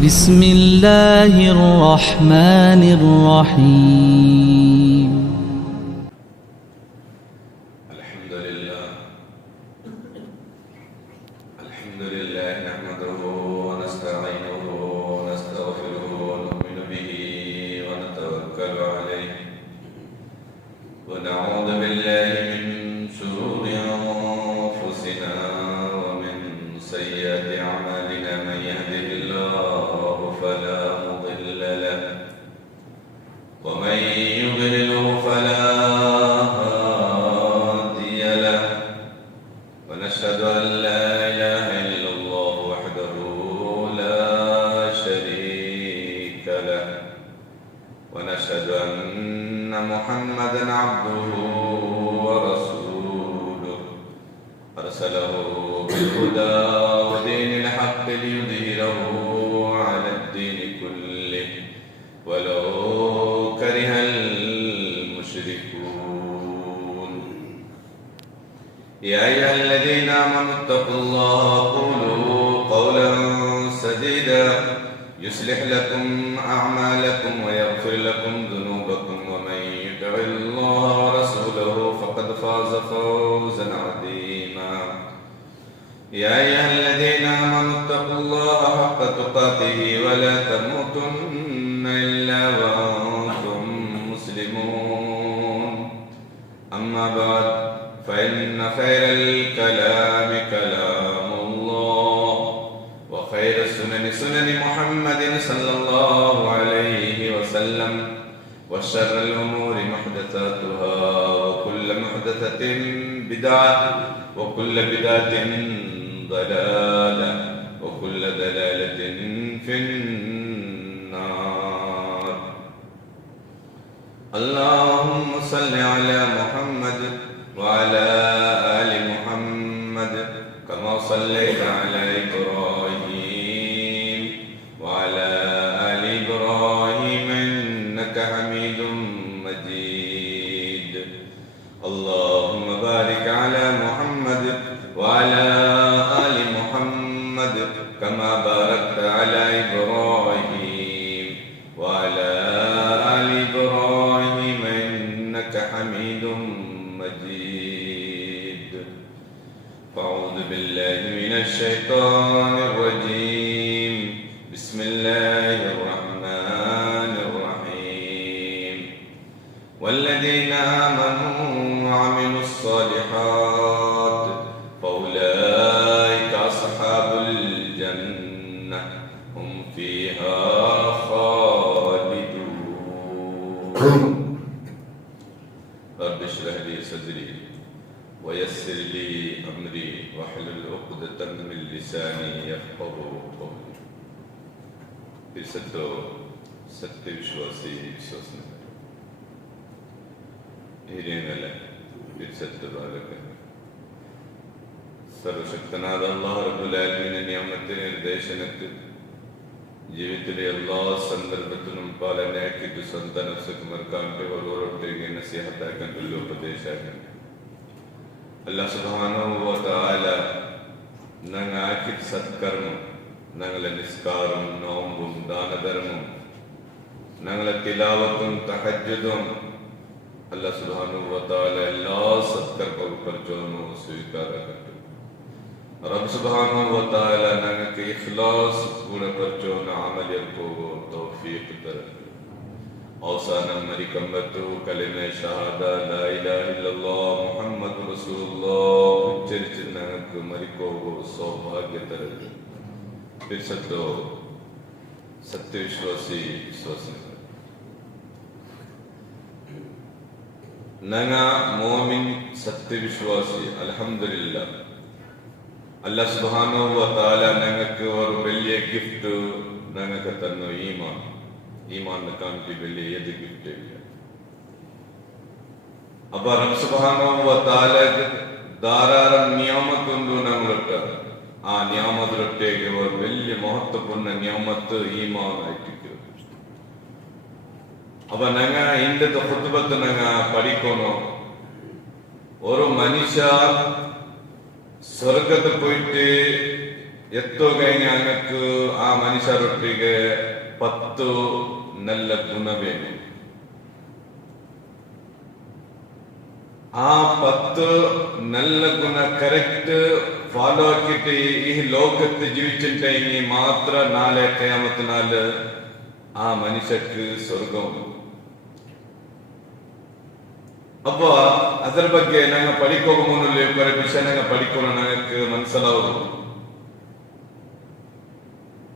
بسم الله الرحمن الرحيم الحمد لله نحمده ونستعينه ونستغفره ونؤمن به ونتوكل عليه ونعوذ بالله من شرور أنفسنا ومن سيئات أعمالنا من يهده الله فلا مضل له ومن يضلله فلا هادي له ونشهد أن لا إله إلا الله وحده لا شريك له ونشهد أن محمدا عبده ورسوله أرسله بالهدى ودين الحق ليظهره على الدين كله ولو كره المشركون يا أيها الذين آمنوا اتقوا الله وقولوا قولا سديدا يصلح لكم أعمالكم ويغفر لكم ذنوبكم ومن يطع الله ورسوله فقد فاز فوزا عظيما يا أيها الذين آمنوا اتقوا الله حق تقاته ولا تموتن إلا وأنتم مسلمون أما بعد فإن خير الكلام كلام الله وخير السنن سنن محمد صلى الله عليه وسلم وشر الأمور محدثاتها وكل محدثة بدعة وكل بدعة ضلالة وكل ضلالة في النار اللهم صل على محمد وعلى آل محمد كما صليت على إبراهيم وعلى آل إبراهيم إنك حميد مجيد اللهم بارك على محمد وعلى آل محمد كما باركت على إبراهيم وعلى آل إبراهيم إنك حميد مجيد فأعوذ بالله من الشيطان الرجيم بسم الله الرحمن الرحيم والذين آمنوا وعملوا الصالحات فأولئك أصحاب الجنة هم فيها خالدون رب اشرح لي صدري ويسر لي أمري واحلل عقدة من لساني يفقهوا قولي സത്യവിശ്വാസി വിശ്വസന ಹಿರಿಯನಲ್ಲ ಬಿರ್ಸತ್ತಬಾಲಕ സർവശക്തനായ അല്ലാഹു റബ്ബുൽ ആലമീൻ നിയമത്തിന്റെ നിർദ്ദേശനത്തിൽ ജീവിതത്തിലെ എല്ലാ സന്ദർഭത്തിലും പാലനയാക്കിയിട്ട് സ്വന്തം നഫ്സക്ക് മറക്കാണ്ട് ഓരോരുത്തരെയും നസീഹത്താക്കാനുള്ള ഉപദേശാക്കാൻ അല്ലാഹു സുബ്ഹാനഹു വ തആല ഞങ്ങൾ ആക്കിയ സത്കർമ്മം ഞങ്ങളെ നിസ്കാരം നോമ്പും ദാനധർമ്മം ഞങ്ങളെ തിലാവത്തും തഹജ്ജുദും അല്ലാഹു സുബ്ഹാനഹു വ തആല എല്ലാ സത്കർമ്മവും സ്വീകാരാക്കട്ടെ റബ്ബ് സുബ്ഹാനഹു വ തആല ഞങ്ങൾക്ക് ഇഖ്ലാസ് കൂടെ പർച്ചോന അമലിയർക്കോ തൗഫീഖ് തരട്ടെ അവസാനം മരിക്കുമ്പത്തു കലിമ ഷഹാദ ലാ ഇലാഹ ഇല്ലല്ലാഹ് മുഹമ്മദ് റസൂലുള്ളാഹ് ഉച്ചരിച്ച് ഞങ്ങൾക്ക് മരിക്കോ സൗഭാഗ്യ തരട്ടെ പിർസത്തോ സത്യവിശ്വാസി വിശ്വാസികൾ നങ്ങ മോമിൻ സത്യവിശ്വാസി അൽഹംദുലില്ലാഹ് അല്ലാഹു സുബ്ഹാനഹു വ തആല ഞങ്ങൾക്ക് ഒരു വലിയ ഗിഫ്റ്റ് ഞങ്ങൾക്ക് തന്നു ഈമാൻ കാണിക്ക് വലിയ ഏത് ഗിഫ്റ്റ് ഇല്ല അപ്പൊ റബ്ബ് സുബ്ഹാനഹു വ തആല ധാരാളം നിയമത്തുണ്ട് ഞങ്ങൾക്ക് ആ നിയമത്തിലൊട്ടേക്ക് ഒരു വലിയ മഹത്വപൂർണ്ണ നിയമത്ത് ഈമാൻ ആയിട്ടിരിക്കും അപ്പൊ ഞങ്ങ ഇന്നത്തെ ഖുത്ബത്ത് ഞങ്ങ പഠിക്കണോ ഒരു മനുഷ്യ സ്വർഗത്ത് പോയിട്ട് ಎತ್ತೋ കഴിഞ്ഞ അങ്ങക്ക് ಆ ಮನುಷ್ಯರೊಟ್ಟಿಗೆ 10 നല്ല ಗುಣ ಬೇಕು. ಆ 10 നല്ല ಗುಣ ಕರೆಕ್ಟ್ ಫಾಲೋ ಆക്കിയിട്ട് ഈ ലോകത്ത് ജീവിച്ചിട്ടുണ്ടെങ്കിൽ മാത്രം നാളെ ഖിയാമത്തിനാല് ആ മനുഷ്യർക്ക് സ്വർഗമുണ്ട്. ಅಪ್ಪ ಅದರ ಬಗ್ಗೆ ನಂಗೆ ಪಡಿಕೋಗ ಮುನ್ನಲ್ಲಿ ಬರೋ ವಿಷಯ ನಂಗೆ ಪಡಿಕೊಂಡು ನನಗೆ ಮನಸ್ಸಲಾವುದು.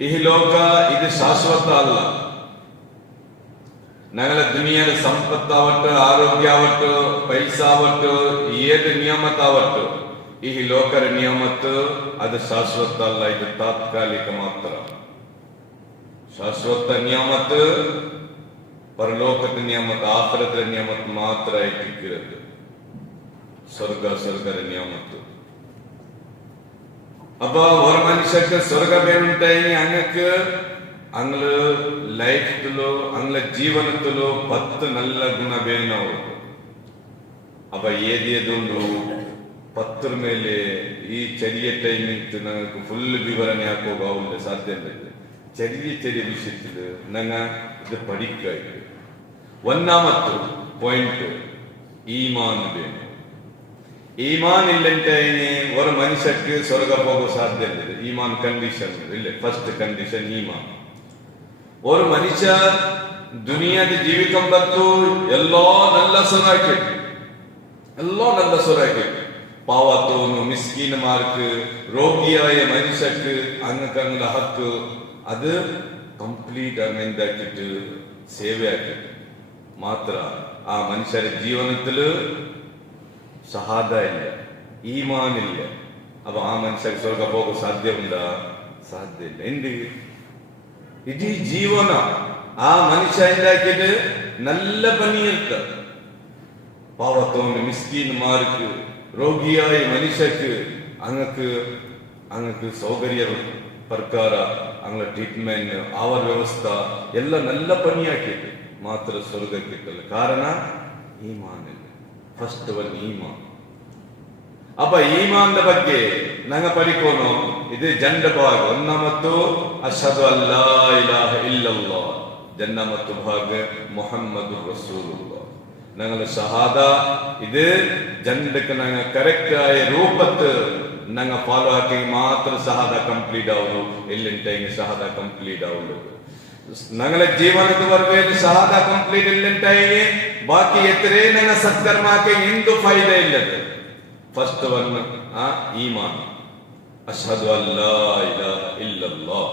ಈ ಲೋಕ ಇದು ಶಾಶ್ವತ ಅಲ್ಲ. ഞങ്ങളെ ദുനിയാവിലെ സമ്പത്താവട്ടെ, ആരോഗ്യാവട്ടെ, പൈസ ആവട്ടെ, ഏത് നിയമത്താവട്ടെ, ഈ ലോകര നിയമത്ത് അത് ಶಾಶ್ವತ ಅಲ್ಲ, ಇದು ತಾತ್ಕಾಲಿಕ ಮಾತ್ರ. ಶಾಶ್ವತ ನಿಯಮತ್ ಪರಲೋಕದ ನಿಯಮತ್, ಆಖಿರದ ನಿಯಮತ್ ಮಾತ್ರ ಇಟ್ಟಿರೋದು. ಸ್ವರ್ಗದ ನಿಯಮತ್ತು. അപ്പൊ ഒരു മനുഷ്യക്ക് സ്വർഗം വേണ്ടുണ്ടായി അങ്ങക്ക് ಅಂಗ್ಲ ಲೈಫ್ಲೋ ಅಂಗ್ಲ ಜೀವನದಲ್ಲೋ 10 നല്ല ಗುಣ ಬೇನವು. ಅಪ್ಪ ಏದಿಯದುಂಡು 10 ಮೇಲೆ ಈ ചെറിയ ടൈമിൽ നമുക്ക് ഫുൾ വിവരണೆ ಹಾಕೋಗಾವುಲ್ಲ ಸಾಧ್ಯ ಇಲ್ಲ. ചെറിയ ವಿಷಯത്തിൽ ನಂಗ ಇದು പഠിക്കായി. ഒന്നാമത്തെ പോയിന്റ് ഈമാൻ ಬೇನು. ಈಮಾನ್ ಇಲ್ಲಂತೆ ഒരു ಮನುಷ್ಯಕ್ಕೆ ಸ್ವರ್ಗ ಹೋಗೋ ಸಾಧ್ಯ ಇಲ್ಲ. ಈಮಾನ್ ಕಂಡೀಷನ್ ಇಲ್ಲ. ಫಸ್ಟ್ ಕಂಡೀಷನ್ ಈಮಾನ್. ഒരു മനുഷ്യ ദുനിയാവിൽ ജീവിക്കുമ്പോ എല്ലാ നല്ല സ്വരാക്കി പാവത്തോನು മിസ്കീന്മാർക്ക് രോഗിയായ മനുഷ്യർക്ക് അങ്ങ് ഹക്ക് അത് കംപ്ലീറ്റ് അങ്ങ് എന്താക്കിട്ട് സേവയാക്കി മാത്ര ആ മനുഷ്യരുടെ ജീവനത്തില് ഷഹാദ ഇല്ല, ഈമാൻ ഇല്ല. അപ്പൊ ആ മനുഷ്യർക്ക് സ്വർഗ പോകാൻ സാധ്യമുണ്ടാ? സാധ്യമില്ല. എന്ത് ഇಡೀ ಜೀವನ ಆ ಮನುಷ್ಯ ಎಂದಾಕಿட்டு நல்ல பணியிருக்க ಪಾವತೋನು ಮಿಸ್ಕೀನ್ಮಾർക്ക് ರೋಗಿಯಾಯ ಮನುಷ್ಯಕ್ಕೆ അങ്ങക്ക് സൗകര്യ ಪ್ರಕಾರ ಅಂಗ್ಲ ಟ್ರೀಟ್ಮೆಂಟ್ ಅವರ ವ್ಯವಸ್ಥೆ ಎಲ್ಲ നല്ല ಪಣಿಯಾಕಿಟ್ಟು ಮಾತ್ರ ಸ್ವರ್ಗಕ್ಕಿಟ್ಟಲ್ಲ. ಕಾರಣ ಈಮಾನ್ ಇಲ್ಲ. ಫಸ್ಟ್ ಒನ್ ಈಮಾನ್. ಅಪ್ಪ ಈಮಾನ್ದ ಬಗ್ಗೆ ನಂಗೆ ಪಡಿಕೋನು ಇದು ಜಂಡ ಭಾಗ. ಒನ್ನಾಮತ್ತು ಅಶ್ಹದು ಅಲ್ಲಾ ಇಲಾಹ ಇಲ್ಲಲ್ಲಾಹ್, ಜನ್ನಾಮತ್ತು ಭಾಗ ಮುಹಮ್ಮದು ರಸೂಲುಲ್ಲಾಹ್. ഞങ്ങളുടെ ഷഹാദ ഇത് ജണ്ടക്ക് ഞങ്ങൾ കറക്റ്റ് ആയ രൂപത്ത് ഞങ്ങൾ ഫോളോ ആക്കി മാത്രം ഷഹാദ കംപ്ലീറ്റ് ആവുള്ളൂ. ഇല്ലിട്ടെങ്കിൽ ഷഹാദ കംപ്ലീറ്റ് ആവുള്ളൂ. ഞങ്ങളെ ജീവനಕ್ಕೆ ಬರಬೇಕು ഷഹാദ ಕಂಪ್ಲೀಟ್ ಇಲ್ಲಂಟಾಗಿ ಬಾಕಿ ಎತ್ತರೆ ഞങ്ങൾ ಸತ್ಕರ್ಮಕ್ಕೆ ಎಂದು ಫಾಯ್ದೆ ಇಲ್ಲದು. ಫಸ್ಟ್ ಒನ್ ಈಮಾನ್, ಅಶ್ಹದು ಅಲ್ಲಾ ಇಲಾಹ ಇಲ್ಲಲ್ಲಾಹ್.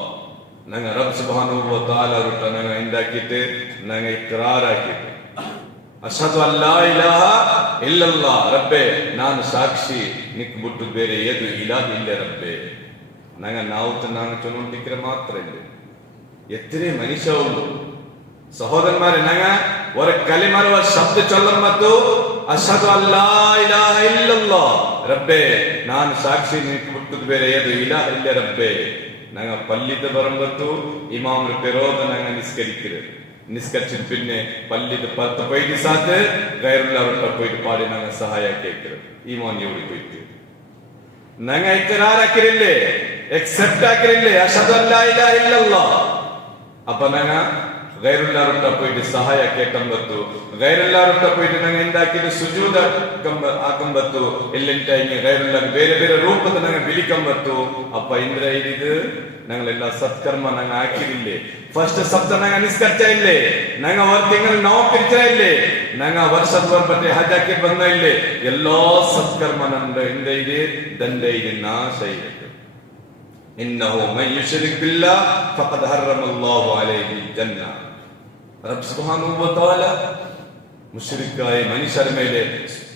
ഞങ്ങൾ റബ്ബ് സുബ്ഹാനഹു വ തആല റുട്ട ഞങ്ങൾ എന്താക്കിയിട്ട് ഞങ്ങൾ ഇഖ്റാർ ആക്കിയിട്ട് ಅಶ್ಹದು ಅಲ್ಲಾ ಇಲಾಹ ಇಲ್ಲಲ್ಲಾಹ್, ರಬ್ಬೆ ನಾನು ಸಾಕ್ಷಿ ನಿಕ್ ಬಿಟ್ಟು ಬೇರೆ ಏದು ಇಲಾಹ ಇಲ್ಲ ರಬ್ಬೆ. ನಾವು ಚೊನೊಂದಿಕ್ರೆ ಮಾತ್ರ ಇಲ್ಲ. ಎತ್ತರೆ ಮನುಷ್ಯ ಉಂಟು ಸಹೋದರನ್ಮಾರೆ. ಹೊರ ಕಲಿ ಮಾಡುವ ಶಬ್ದ ಚೊಲ್ಲಂ ಮತ್ತು ಅಶ್ಹದು ಅಲ್ಲಾ ಇಲಾಹ ಇಲ್ಲಲ್ಲಾಹ್, ರಬ್ಬೆ ನಾನು ಸಾಕ್ಷಿ ನಿಕ್ ಬಿಟ್ಟು ಬೇರೆ ಏದು ಇಲಾಹ ಇಲ್ಲ ರಬ್ಬೆ. ಪಲ್ಲಿದ ಬರಂಬತ್ತು ಇಮಾಮ್ರ ಪೆರೋದ ನಿಸ್ಕರಿಸಿದ പിന്നെ പള്ളിയിൽ 10 പോയിട്ട് സാത്ത് ഗൈറുള്ളവരുടെ പോയിട്ട് പാടി ഞങ്ങൾ സഹായ കേൾക്കുന്നത്. ഈമാൻ എവിടെ പോയിട്ട് ഞങ്ങൾ ഇഖ്റാറാക്കിരില്ലേ, എക്സെപ്റ്റ് ആക്കിരില്ലേ അശ്ഹദു അല്ലാ ഇലാഹ ഇല്ലല്ലാഹ്. അപ്പൊ ഞങ്ങൾ ಗೈರುಲ್ಲಾರುಟ್ಟ പോയിട്ട് ಸಹಾಯ ಕೇಳ್ಕೊಂಬತ್ತು. ಗೈರುಲ್ಲಾರುಟ್ಟ പോയിട്ട് ನಂಗೆ ಎಂದಾಕಿದ ಸುಜೂದ ಹಾಕೊಂಬತ್ತು. ಎಲ್ಲಿಂಟಾಗಿ ಗೈರುಲ್ಲಾಗ ಬೇರೆ ಬೇರೆ ರೂಪದ ನಂಗೆ ಬಿಲಿಕೊಂಬತ್ತು. ಅಪ್ಪ ಇಂದ್ರ ಇದು ഞങ്ങളെല്ലാ സത്കർമ്മ ഞങ്ങൾ ആക്കിയില്ലേ. ഫസ്റ്റ് സപ്ത ഞങ്ങൾ നിസ്കരിച്ച ഇല്ലേ, ഞങ്ങൾ ഒരു തിങ്കൾ നോക്കിരിച്ച ഇല്ലേ, ഞങ്ങൾ വർഷದ ಬಟ್ಟೆ ಹಜಾಕಿ ಬಂದ ಇಲ್ಲೇ. ಎಲ್ಲಾ ಸತ್ಕರ್ಮ ನಂದ ಇಂದ ಇದೆ ದಂಡ ಇದೆ ನಾಶ ಇದೆ. إنه من يشرك بالله فقد حرم الله عليه الجنة. رب سبحانه وتعالى മുശ്രിക്കായ മനുഷ്യരുടെ മേലെ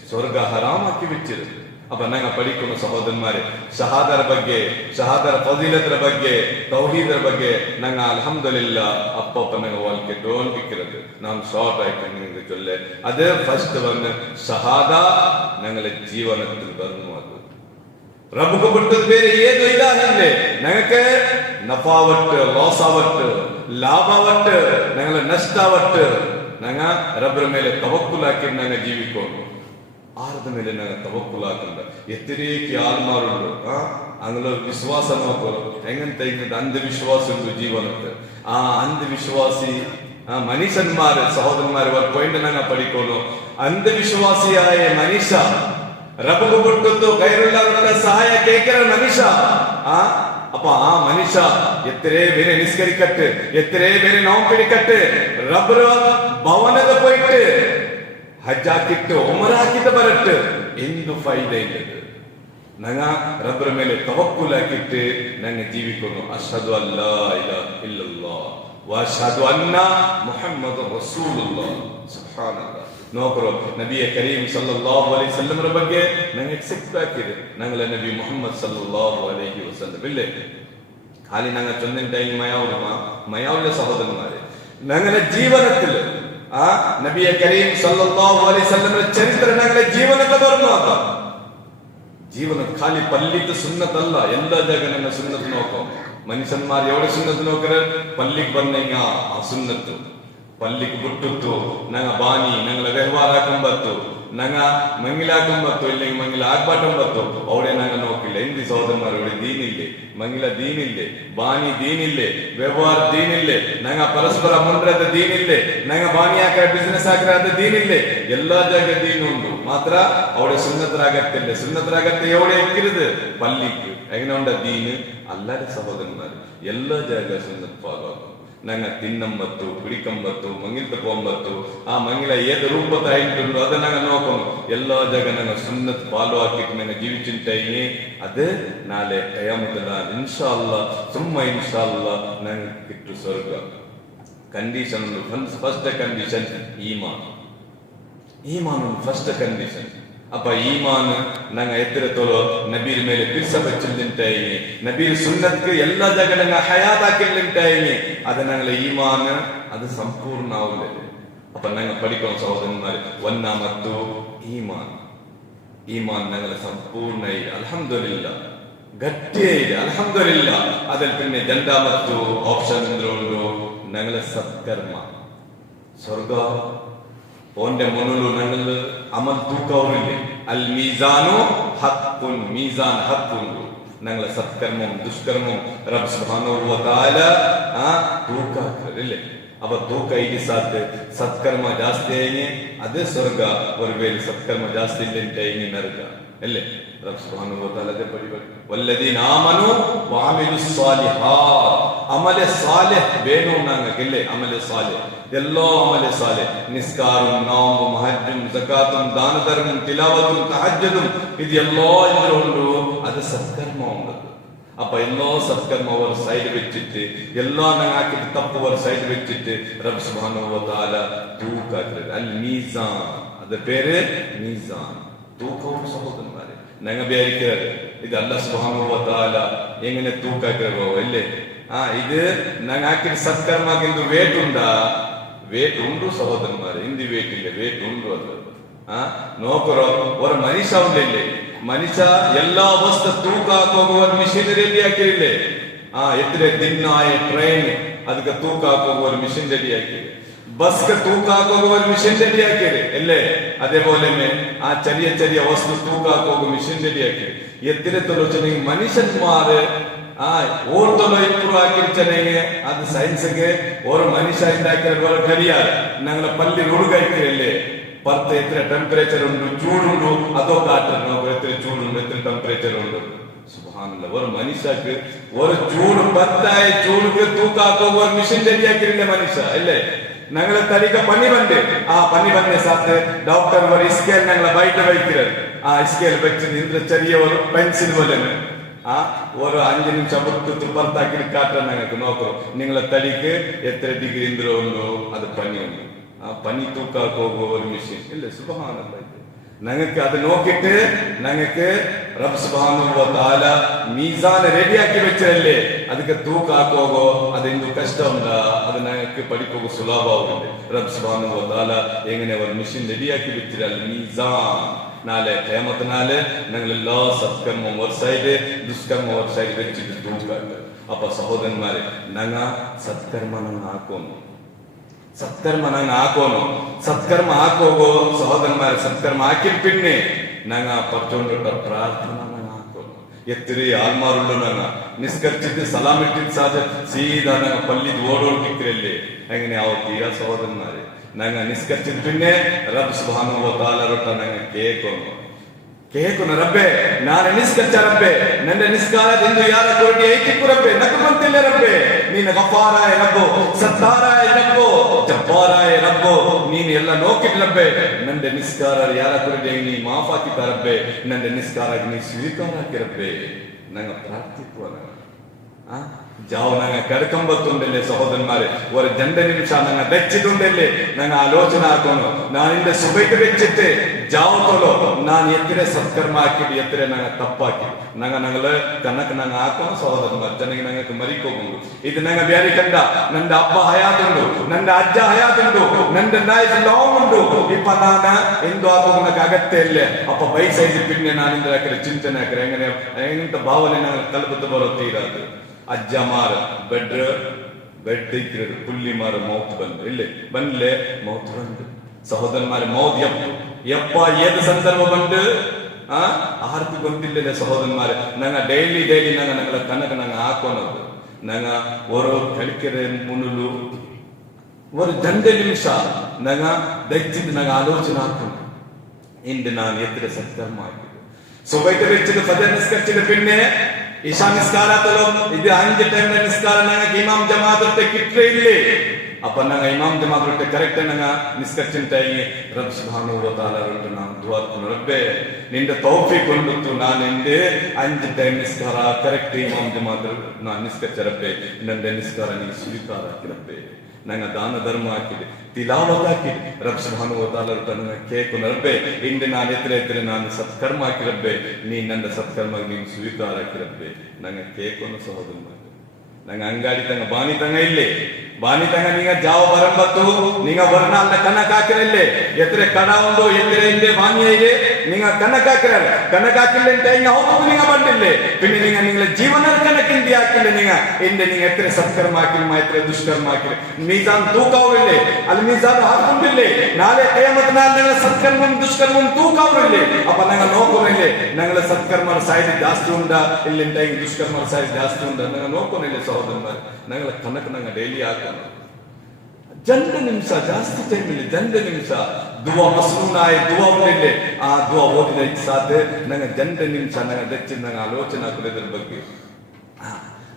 സ്വർഗ ഹറാമാക്കി വെച്ചത്. അപ്പൊ ഞങ്ങൾ പഠിക്കുന്ന സഹോദരന്മാരെ ഷഹാദರ ಬಗ್ಗೆ, ഷഹാദರ ಫಜೀಲತರ ಬಗ್ಗೆ, ತೌಹೀದರ ಬಗ್ಗೆ ഞങ്ങൾ അൽഹംദുലില്ലാഹ് അപ്പപ്പ ഞങ്ങൾ വാൽക്കെ തോൽപ്പിക്കുന്നത്. നാം ഷോർട്ട് ആയിട്ട് നിങ്ങൾക്ക് ചൊല്ലേ അത് ഫസ്റ്റ് വന്ന് ഷഹാദ ഞങ്ങളുടെ ജീവനത്തിൽ വന്നു. അത് റബ്ബുക്ക് ಬಿಟ್ಟದ್ದು ಬೇರೆ ಏನು ಇಲಾಹ ಇಲ್ಲ. ഞങ്ങൾക്ക് നഫാവട്ട് ലോസാവട്ട് ലാഭാവട്ട് ഞങ്ങളെ നഷ്ടാവട്ട് ഞങ്ങൾ റബ്ബിന്റെ ಮೇಲೆ തവക്കുലാക്കി ഞങ്ങൾ ജീവിക്കുന്നു. ആരുടെ ಮೇಲೆ ഞങ്ങൾ തവക്കുലാക്കണ്ട. എത്രയൊക്കെ ആൾമാരുണ്ട് അങ്ങനെ വിശ്വാസ നോക്കോ എങ്ങനത്തെ അന്ധവിശ്വാസം ജീവനത്ത് ആ അന്ധവിശ്വാസി മനുഷ്യന്മാര് സഹോദരന്മാര് പോയിന്റ് ഞങ്ങൾ പഠിക്കുന്നു. അന്ധവിശ്വാസിയായ മനുഷ്യ റബ്ബ് ಬಿಟ್ಟು ಗೈರುಳ್ಳವರ ಸಹಾಯ ಕೇಕರ ಮನುಷ್ಯ അപ്പൊ ആ മനുഷ്യ എത്രേ പേരെ നിസ്കരിക്കട്ട്, എത്രേ പേരെ നോമ്പ് പിടിക്കട്ട്, റബ്ബ് ഭവനത പോയിട്ട് ഹജ്ജാക്കിട്ട് ഉമറാക്കിട്ട് വരട്ട് എന്തു ഫൈദയില്ലത്. ഞങ്ങ റബ്ബർ മേലെ തവക്കുലാക്കിട്ട് ഞങ്ങൾ ജീവിക്കുന്നു. അഷ്ഹദു അല്ലാ ഇലാഹ ഇല്ലല്ലാഹ് വഅഷ്ഹദു അന്ന മുഹമ്മദുർ റസൂലുള്ളാഹ്. സുബ്ഹാനല്ലാഹ്. നോക്കറോ നബിയെ കരീം സല്ലല്ലാഹു അലൈഹി വസല്ലമರ ಬಗ್ಗೆ ഞങ്ങൾ എക്സെപ്റ്റ് ആക്കിയത് ഞങ്ങളെ നബി മുഹമ്മദ് സല്ലല്ലാഹു അലൈഹി വസല്ലം ഇല്ലേ. ഖാലി ഞങ്ങൾ ചൊന്നിന്റെ മയാവുള്ള സഹോദരന്മാരെ ഞങ്ങളുടെ ജീവിതത്തിൽ ആ നബിയെ കരീം സല്ലല്ലാഹു അലൈഹി വസല്ലമರ ചരിത്ര ഞങ്ങളുടെ ജീവിതത്തെ പറഞ്ഞു നോക്കാം. ജീവന ഖാലി പള്ളിക്ക് സുന്നത്തല്ല, എല്ലാ ജാಗ ನನ್ನ സുന്നത്ത് നോക്കാം. മനുഷ്യന്മാർ എവിടെ സുന്നത്ത് നോക്കറ്? പള്ളിക്ക് ಬಂದೆಂಗ ಆ ಸುನ್ನತ್ತು ಪಲ್ಲಿಗೆ ಬಿಟ್ಟಿತ್ತು ನಂಗ ಬಾನಿ ನಂಗಳ ವ್ಯವಹಾರ ಹಾಕೊಂಬತ್ತು ನಂಗ ಮಂಗಿಲಾಕೊಂಬತ್ತು ಇಲ್ಲಿ ಮಂಗಿಲ ಆಗ್ಬಾಟಂಬತ್ತು ಅವಡೆ ನಂಗ ನೋಕಿಲ್ಲ. ಹಿಂದಿ ಸಹೋದರന്മാരുടെ ദീനില്ലേ, ಮಂಗಿಲ ദീനില്ലേ, ಬಾನಿ ദീനില്ലേ, ವ್ಯವಹಾರ ദീനില്ലേ, ನಂಗ ಪರಸ್ಪರ ಮುಂಡ್ರದ ദീനില്ലേ, ನಂಗ ಬಾನಿ ಹಾಕರ ಬಿಸಿನೆಸ್ ಹಾಕರ ദീനില്ലേ. എല്ലാ ജാಗ ദീനുണ്ട്, മാത്ര അവിടെ സുന്നത്തരാകത്തില്ല. സുന്നത്തരാകത്തെ എവിടെ എക്കിരുത്? പള്ളിക്ക്. എങ്ങനെയുണ്ട ദീന്? അല്ലാതെ സഹോദരന്മാര് എല്ലാ ജാಗ സുന്നത്ത് ಫಾಲೋ ನಂಗ ತಿನ್ನಂಬತ್ತು, പിടിക്കಂಬತ್ತು, ಮಂಗಿಲ್ತ പോಂಬತ್ತು, ಆ ಮಂಗಿಲ ಏದು ರೂಪದ ಆಯ್ತು ಅದ ನಂಗ ನೋಕೊಂಡು ಎಲ್ಲಾ ಜಾಗ ನಂಗ ಸುನ್ನತ್ ಫಾಲೋ ಹಾಕಿಟ್ಟು ನಂಗ ಜೀವಿಚಿಂಟಾಯಿ. ಅದು ನಾಳೆ ಕಯಾಮತಲ್ಲ ಇನ್ಶಾ ಅಲ್ಲಾ ಸುಮ್ಮ ಇನ್ಶಾ ಅಲ್ಲಾ ನಂಗೆ ಕಿಟ್ಟು ಸ್ವರ್ಗ. ಕಂಡೀಷನ್ ಫಸ್ಟ್ ಕಂಡೀಷನ್ ಈಮಾನ್. ಈಮಾನ್ ಫಸ್ಟ್ ಕಂಡೀಷನ್. അപ്പൊ ഈമാന് ഞങ്ങ എത്രത്തോളോ നബീർ മേലെ പിർസ വെച്ചിട്ടുണ്ടായി, നബീർ സുന്നത്ത് എല്ലാ ജാഗ ഞങ്ങൾ ഹയാതാക്കിട്ടുണ്ടായി. അത് ഞങ്ങളെ ഈമാന് അത് സമ്പൂർണ്ണ ആവില്ല. അപ്പൊ ഞങ്ങൾ പഠിക്കണം സഹോദരന്മാര്. ഒന്നാമത്തു ഈമാൻ. ഈമാൻ ഞങ്ങളെ സമ്പൂർണ്ണ അൽഹംദുലില്ലാ ಗಟ್ಟಿಯಾಗಿದೆ ಅಲ್ಹಮ್ದುಲಿಲ್ಲಾ. അതിൽ പിന്നെ രണ്ടാമത്തെ ഓപ്ഷൻ എന്തുണ്ടോ? ഞങ്ങളെ സത്കർമ്മ. സ്വർഗ ഓന്റെ മുന്നിൽ ഞങ്ങൾ അമൽ തൂക്കവുമില്ലേ. അൽ മീസാനു ഹഖ്ഖുൻ, മീസാൻ ഹഖ്ഖുൻ. ഞങ്ങളെ സത്കർമ്മം ദുഷ്കർമ്മം റബ്ബ് സുബ്ഹാനഹു വ തആല തൂക്കാക്കില്ലേ. അപ്പൊ തൂക്ക ഈ സാത്ത് സത്കർമ്മ ಜಾಸ್ತಿ ആയി അത് സ്വർഗ, ഒരുവേള സത്കർമ്മ ಜಾಸ್ತಿ ഇല്ലെങ്കിൽ നരക അല്ലേ. റബ്ബ് സുബ്ഹാനഹു വ തആല വല്ലദീന ആമനു വഅമിലുസ് സാലിഹാത്ത്. അമലെ സാലിഹ് വേണോ ഞങ്ങൾക്കില്ലേ? അമലെ സാലിഹ് ಎಲ್ಲೋ ಅಮಲೆ ಸಾಲೆ ನಿಸ್ಕಾರಂ ನೋಂಬು ಮಹಜ್ಜುಂ ಜಕಾತುಂ ದಾನ ಧರ್ಮಂ ತಿಲಾವತುಂ ತಹಜ್ಜುದುಂ ಇದೆಲ್ಲೋ ಇದ್ರುಂಡು ಅದು ಸತ್ಕರ್ಮ ಉಂಟು. അപ്പൊ എല്ലോ സത്കർമ്മ ഒരു സൈഡ് വെച്ചിട്ട് എല്ലാ ഞങ്ങാക്കിട്ട് തപ്പ് ഒരു സൈഡ് വെച്ചിട്ട് റബ്ബ് സുബ്ഹാനഹു വ തആല തൂക്കാക്കുന്നത് അൽ മീസാൻ. അത് പേര് മീസാൻ, തൂക്കവും. സഹോദരന്മാരെ ഞങ്ങ വിചാരിക്കുന്നത് ഇത് അല്ലാഹ് സുബ്ഹാനഹു വ തആല എങ്ങനെ തൂക്കാക്കോ അല്ലേ? ഇത് ഞങ്ങാക്കിട്ട് സത്കർമ്മക്ക് വേട്ട് ഉണ്ടാ? വേട്ട് ഉണ്ടു സഹോദരന്മാരെ, ഇന്ത്യ വേട്ടില്ല, വേട്ട് ഉണ്ടു. അത് നോക്കറോ ഒരു മനുഷ്യ ഉണ്ടല്ലേ, മനുഷ്യ എല്ലാ വസ്തു തൂക്കാക്കോക ഒരു മെഷീൻ റെഡിയാക്കിയില്ലേ. എത്ര ദിനായ ട്രെയിൻ ಅದಕ್ಕೆ ತೂಕ ಹಾಕುವ ഒരു മെഷീൻ റെഡിയാക്കിയത്, ബസ്ക്ക് തൂക്ക ಹಾಕುವ ഒരു മെഷീൻ റെഡിയാക്കിയത് അല്ലേ. അതേപോലെ ആ ചെറിയ ചെറിയ വസ്തു തൂക്ക ಹಾಕುವ മെഷീൻ റെഡിയാക്കിയത്. എത്തിരത്തുള്ള മനുഷ്യന്മാര് ഓർത്തോളോ ഇപ്പുറം ആക്കിരിച്ചനെങ്കിൽ അത് സയൻസിക്ക് ഒരു മനുഷ്യ ഉണ്ടാക്കിയ കരിയാറ് ഞങ്ങളെ പള്ളി ಹುಡುಗೈತಿರಲ್ಲೇ ಪರ್ತ ಎತ್ತರ ಟೆಂಪರೇಚರ್ ಉಂಟು, ಚೂಡುಂಟು, ಅದೋ ಕಾಟ್ರೆ ನಾವು ಎತ್ತರ ಚೂಡುಂಟು, ಎತ್ತರ ಟೆಂಪರೇಚರ್ ಉಂಟು. ಸುಬ್ಹಾನಲ್ಲಾಹ್. ഒരു മനുഷ്യക്ക് ഒരു ചൂട് 10 ചൂടുക്ക് തൂക്ക ಹಾಕುವ ഒരു മെഷീൻ റെഡിയാക്കിയില്ല മനുഷ്യ അല്ലേ. ഞങ്ങളെ തടിക്ക് പനി വണ്ട്, ആ പനി വന്ന സാത്ത് ഡോക്ടർ ഒരു സ്കെയിൽ ഞങ്ങളെ ബൈറ്റ് വയ്ക്കുന്നത്. ആ സ്കെയിൽ വെച്ചിട്ട് ഇത്ര ചെറിയ ഒരു പെൻസിൽ പോലെ ഒരു 5 നിമിഷം ಬಿಟ್ಟು ಪರ್ತಾಕಿ ಕಾಟ್ರೆ ഞങ്ങൾക്ക് നോക്കൂ നിങ്ങളെ തടിക്ക് എത്ര ഡിഗ്രി ഉണ്ടോ അത് പനി ഉണ്ട്. ആ പനി തൂക്ക ಹಾಕುವ ഒരു മെഷീൻ ഇല്ലേ. സുബ്ഹാനല്ലാഹ്. ഞങ്ങൾക്ക് അത് നോക്കിയിട്ട് ഞങ്ങൾക്ക് റബ്ബ് സുബ്ഹാനഹു വ തആല മീസാൻ റെഡിയാക്കി വെച്ചല്ലേ. ಅದಕ್ಕೆ ತೂಕ ಹಾಕುವ ಅದೆಂದು ಕಷ್ಟ ಉಂಟಾ? ಅದು ഞങ്ങൾക്ക് പഠിക്കുക സുലഭമാവുന്നുണ്ട്. റബ്ബ് സുബ്ഹാനഹു വ തആല എങ്ങനെ ഒരു മെഷീൻ റെഡിയാക്കി വെച്ചിരൽ മീസാൻ. നാളെ ഖിയാമത്തിനാല് ഞങ്ങൾ എല്ലാ സത്കർമ്മം ഒരു സൈഡ്, ദുഷ്കർമ്മം ഒരു സൈഡ് വെച്ചിട്ട് തൂക്കാക്കുക. അപ്പൊ സഹോദരന്മാരെ ഞങ്ങ സത്കർമ്മ ഞങ്ങൾ ಹಾಕೋನು, സത്കർമ്മ ഞങ്ങൾ ಹಾಕೋನು. സത്കർമ്മ ಹಾಕೋಗೋ ಸಹೋದರന്മാരെ, സത്കರ್ಮ ಹಾಕಿದ പിന്നെ ഞങ്ങ ಪರ್ಚೊಂಡ ಪ್ರಾರ್ಥನಾ ഞങ്ങൾ ಹಾಕೋನು. ಎತ್ತಿರಿ ಆಲ್ಮಾರುಳ್ಳು ನಂಗ ನಿಸ್ಕರ್ಚಿದ್ದು ಸಲಾಮಿಟ್ಟಿದ್ದು ಸಾಧ್ಯ ಸೀದಾ ನಂಗ ಪಲ್ಲಿದ್ ಓಡೋಡ್ತಿಕ್ರಲ್ಲಿ അങ്ങനെ തീര സഹോദരന്മാരെ ഞങ്ങൾ നിസ്കരിച്ചിട്ട് പിന്നെ റബ്ബ് സുബ്ഹാനഹു വ തആല റൊട്ട ഞങ്ങൾ കേൾക്കുന്നു റബ്ബേ ನಾನು ನಿಸ್ಕರಿച്ച ರಬ್ಬೆ ನನ್ನ ನಿಸ್ಕಾರದಿಂದ ಯಾರ ಕೋಟಿ ಐತಿಕ್ಕು ರಬ್ಬೆ ನಕ್ಕಂತಿಲ್ಲ ರಬ್ಬೆ ನೀನು ಗಫಾರಾಯ ರಬ್ಬು ಸತ್ತಾರಾಯ ರಬ್ಬು ಜಬ್ಬಾರಾಯ ರಬ್ಬು ನೀನು ಎಲ್ಲ ನೋಕಿಟ್ ರಬ್ಬೆ ನನ್ನ ನಿಸ್ಕಾರ ಯಾರ ಕೋಟಿ ನೀ ಮಾಫಾಕಿತ ರಬ್ಬೆ ನನ್ನ ನಿಸ್ಕಾರ ನೀ ಸ್ವೀಕಾರ ಹಾಕಿ ರಬ್ಬೆ ನಂಗ ಪ್ರಾರ್ಥಿಸುವ ജാവ് ഞങ്ങൾ കിടക്കുമ്പത്തുണ്ടല്ലേ സഹോദരന്മാരെ ഒരു 2 നിമിഷം ഞങ്ങൾ വെച്ചിട്ടുണ്ടല്ലേ ഞങ്ങൾ ആലോചന ആക്കുന്നു ഞാൻ എന്റെ സുബൈക്ക് വെച്ചിട്ട് ജാവത്തോളോ ഞാൻ എത്ര സത്കർമാക്കിട്ട് എത്ര ഞങ്ങൾ തപ്പാക്കി ഞങ്ങള് കണക്ക് ഞങ്ങൾ ആക്കണം സഹോദരന്മാർ ജനങ്ങൾ ഞങ്ങൾക്ക് മരിക്കുന്നു ഇത് ഞങ്ങൾ വിചാരിക്കണ്ട നന്റെ അപ്പ ഹയാത്തുണ്ടു നന്റെ അജ്ജ ഹയാത്തുണ്ടു നന്റെ ലൈഫ് ലോങ് ഉണ്ടു ഇപ്പൊ ನಾನು ಎಂದು ಆಗೋನಕ್ಕೆ ಅಗತ್ಯ ಇಲ್ಲ ಅಪ್ಪ ಬೈಸೈದು ಪಿನ್ನೆ ನಾನು ಇಂದ್ರ ಚಿಂತನೆ ಹಾಕ್ರೆ ಹೆಂಗನೆ ಎಂತ ಭಾವನೆ ഞങ്ങൾ ಕಲ್ಪತ್ತು ಬರುತ್ತೀರಾದು ಅಜ್ಜಮಾರ ಬೆಡ್ ಇಕ್ಕಿರೋದು ಪುಲ್ಲಿಮಾರ ಮೌತ್ ಬಂದು ಇಲ್ಲೇ ಬಂದ್ಲೆ ಮೌತ್ ಬಂದು ಸಹೋದರನ್മാരെ ಮೌತ್ ಯಪ್ಪ ಏದು ಸಂದರ್ಭ ಬಂದು ಆರ್ತಿ ಗೊತ್ತಿಲ್ಲದೆ ಸಹೋದರನ್മാരെ ನಂಗ ಡೈಲಿ ನಂಗಳ ಕನಕ ನಂಗ ಹಾಕೋನದು ನಂಗ ಓರೋ ಕಲಿಕೆರೆ ಮುನುಲು ഒരു 2 നിമിഷം ನಂಗ ದಚ್ಚಿದ್ದು ನಂಗ ಆಲೋಚನೆ ಹಾಕೊಂಡು ಇಂದು ನಾನು ಎತ್ತರ ಸತ್ಕರ್ಮಾಕಿದ್ದು സുബൈക്ക് വെച്ചിട്ട് ഫജർ നിസ്കരിച്ചിട്ട് പിന്നെ ഇശാ നിസ്കാരത്തിലും ഇത് 5 ടൈമിലെ നിസ്കാരം ഞങ്ങൾക്ക് ഇമാം ജമാഅത്തെ കിട്ടിയില്ലേ അപ്പൊ ഞങ്ങൾ ഇമാം ജമാഅത്തെ കറക്റ്റ് ഞങ്ങൾ നിസ്കരിച്ചിട്ടായി റബ്ബ് സുബ്ഹാനഹു വ തആല കൊണ്ട് നാം ദുആ ചെയ്യുന്നു റബ്ബേ നിന്റെ തൗഫീഖ് കൊണ്ടു ഞാൻ എന്റെ 5 ടൈം നിസ്കാര കറക്റ്റ് ഇമാം ജമാഅത്തിൽ ഞാൻ നിസ്കരിച്ച റബ്ബേ നിന്റെ നിസ്കാരം നീ സ്വീകാരാക്കി റബ്ബേ ഞങ്ങൾ ദാന ധർമ്മ ആക്കിയിട്ട് തിലാവത്ത് ആക്കിയിട്ട് റബ്ബ് സുബ്ഹാനഹു വ തആല കൊണ്ട് കേൾക്കുന്നു റബ്ബേ ഇന്ന് ഞാൻ എത്ര ನಾನು ಸತ್ಕರ್ಮ ಆಕಿ ರಬ್ಬೆ ನೀ ನನ್ನ ಸತ್ಕರ್ಮ ನೀನು ಸ್ವೀಕಾರ ಆಕಿ ರಬ್ಬೆ ನಂಗೆ ಕೇಳ್ಕೊಂಡು ಸಹೋದರನ್മാരെ ನಂಗೆ ಅಂಗಾಡಿ ತಂಗ ಬಾನಿ ತಂಗ ಇಲ್ಲೇ ಬಾನಿ ತಂಗ ನೀಗ ಜಾವ ಬರಂಬತ್ತು ನೀಗ ವರ್ಣ ಅಲ್ಲ ಕನಕ ಹಾಕಿರಲ್ಲೇ ಎತ್ರೆ ಕಣ ಉಂಡು ಎತ್ರೆ ಹಿಂದೆ ಬಾನಿಯ ಇದೆ ನೀಗ ಕನಕ ಹಾಕಿರಲ್ಲ ಕನಕ ಹಾಕಿಲ್ಲ ಅಂತ ಹಿಂಗ ಹೌದು ನೀಗ ಬಂದಿಲ್ಲೇ പിന്നെ ನೀಗ ನಿಂಗಳ ಜೀವನ ಕನಕಿಂದ ಹಾಕಿಲ್ಲ ನೀಗ ಹಿಂದೆ ನೀಗ ಎತ್ರೆ ಸತ್ಕರ್ಮ ಹಾಕಿಲ್ಲ ಎತ್ರೆ ದುಷ್ಕರ್ಮ ಹಾಕಿಲ್ಲ ಮೀಜಾನ್ ತೂಕವ್ರಿಲ್ಲೇ ಅಲ್ಲಿ ಮೀಜಾನ್ ಹಾಕೊಂಡಿಲ್ಲೇ ನಾಳೆ ಕಿಯಾಮತ್ ನಾಳೆ ನಿಂಗಳ ಸತ್ಕರ್ಮ ದುಷ್ಕರ್ಮ ತೂಕವ್ರಿಲ್ಲೇ ಅಪ್ಪ ನಂಗ ನೋಕೋನಿಲ್ಲೇ ನಂಗಳ ಸತ್ಕರ್ಮ ಸಾಯಿದ ಜಾಸ್ತಿ ಉಂಡ ಇಲ್ಲಿಂದ ಹಿಂಗ ದುಷ್ಕರ್ಮ ಸಾಯಿದ ಜಾಸ್ತಿ ಉಂಡ ನಂಗ ನೋಕೋನಿಲ್ಲೇ ಸಹೋದರನ್മാരെ ನಂಗಳ ಕನಕ ನಂಗ ಡೈಲಿ ಹಾಕೋಣ 2 ನಿಮಿಷ ಜಾಸ್ತಿ ಟೈಮ್ ಇಲ್ಲ 2 ನಿಮಿಷ ದುವಾ ಮಸ್ನೂನಾಯ ದುವಾ ಉಂಡಿಲ್ಲೇ ಆ ದುವಾ ಓದಿದ ಸಾಧ್ಯ ನಂಗೆ 2 ನಿಮಿಷ ನಂಗೆ ದಚ್ಚಿದ ನಂಗೆ ಆಲೋಚನೆ ಹಾಕೋದ್ರ ಬಗ್ಗೆ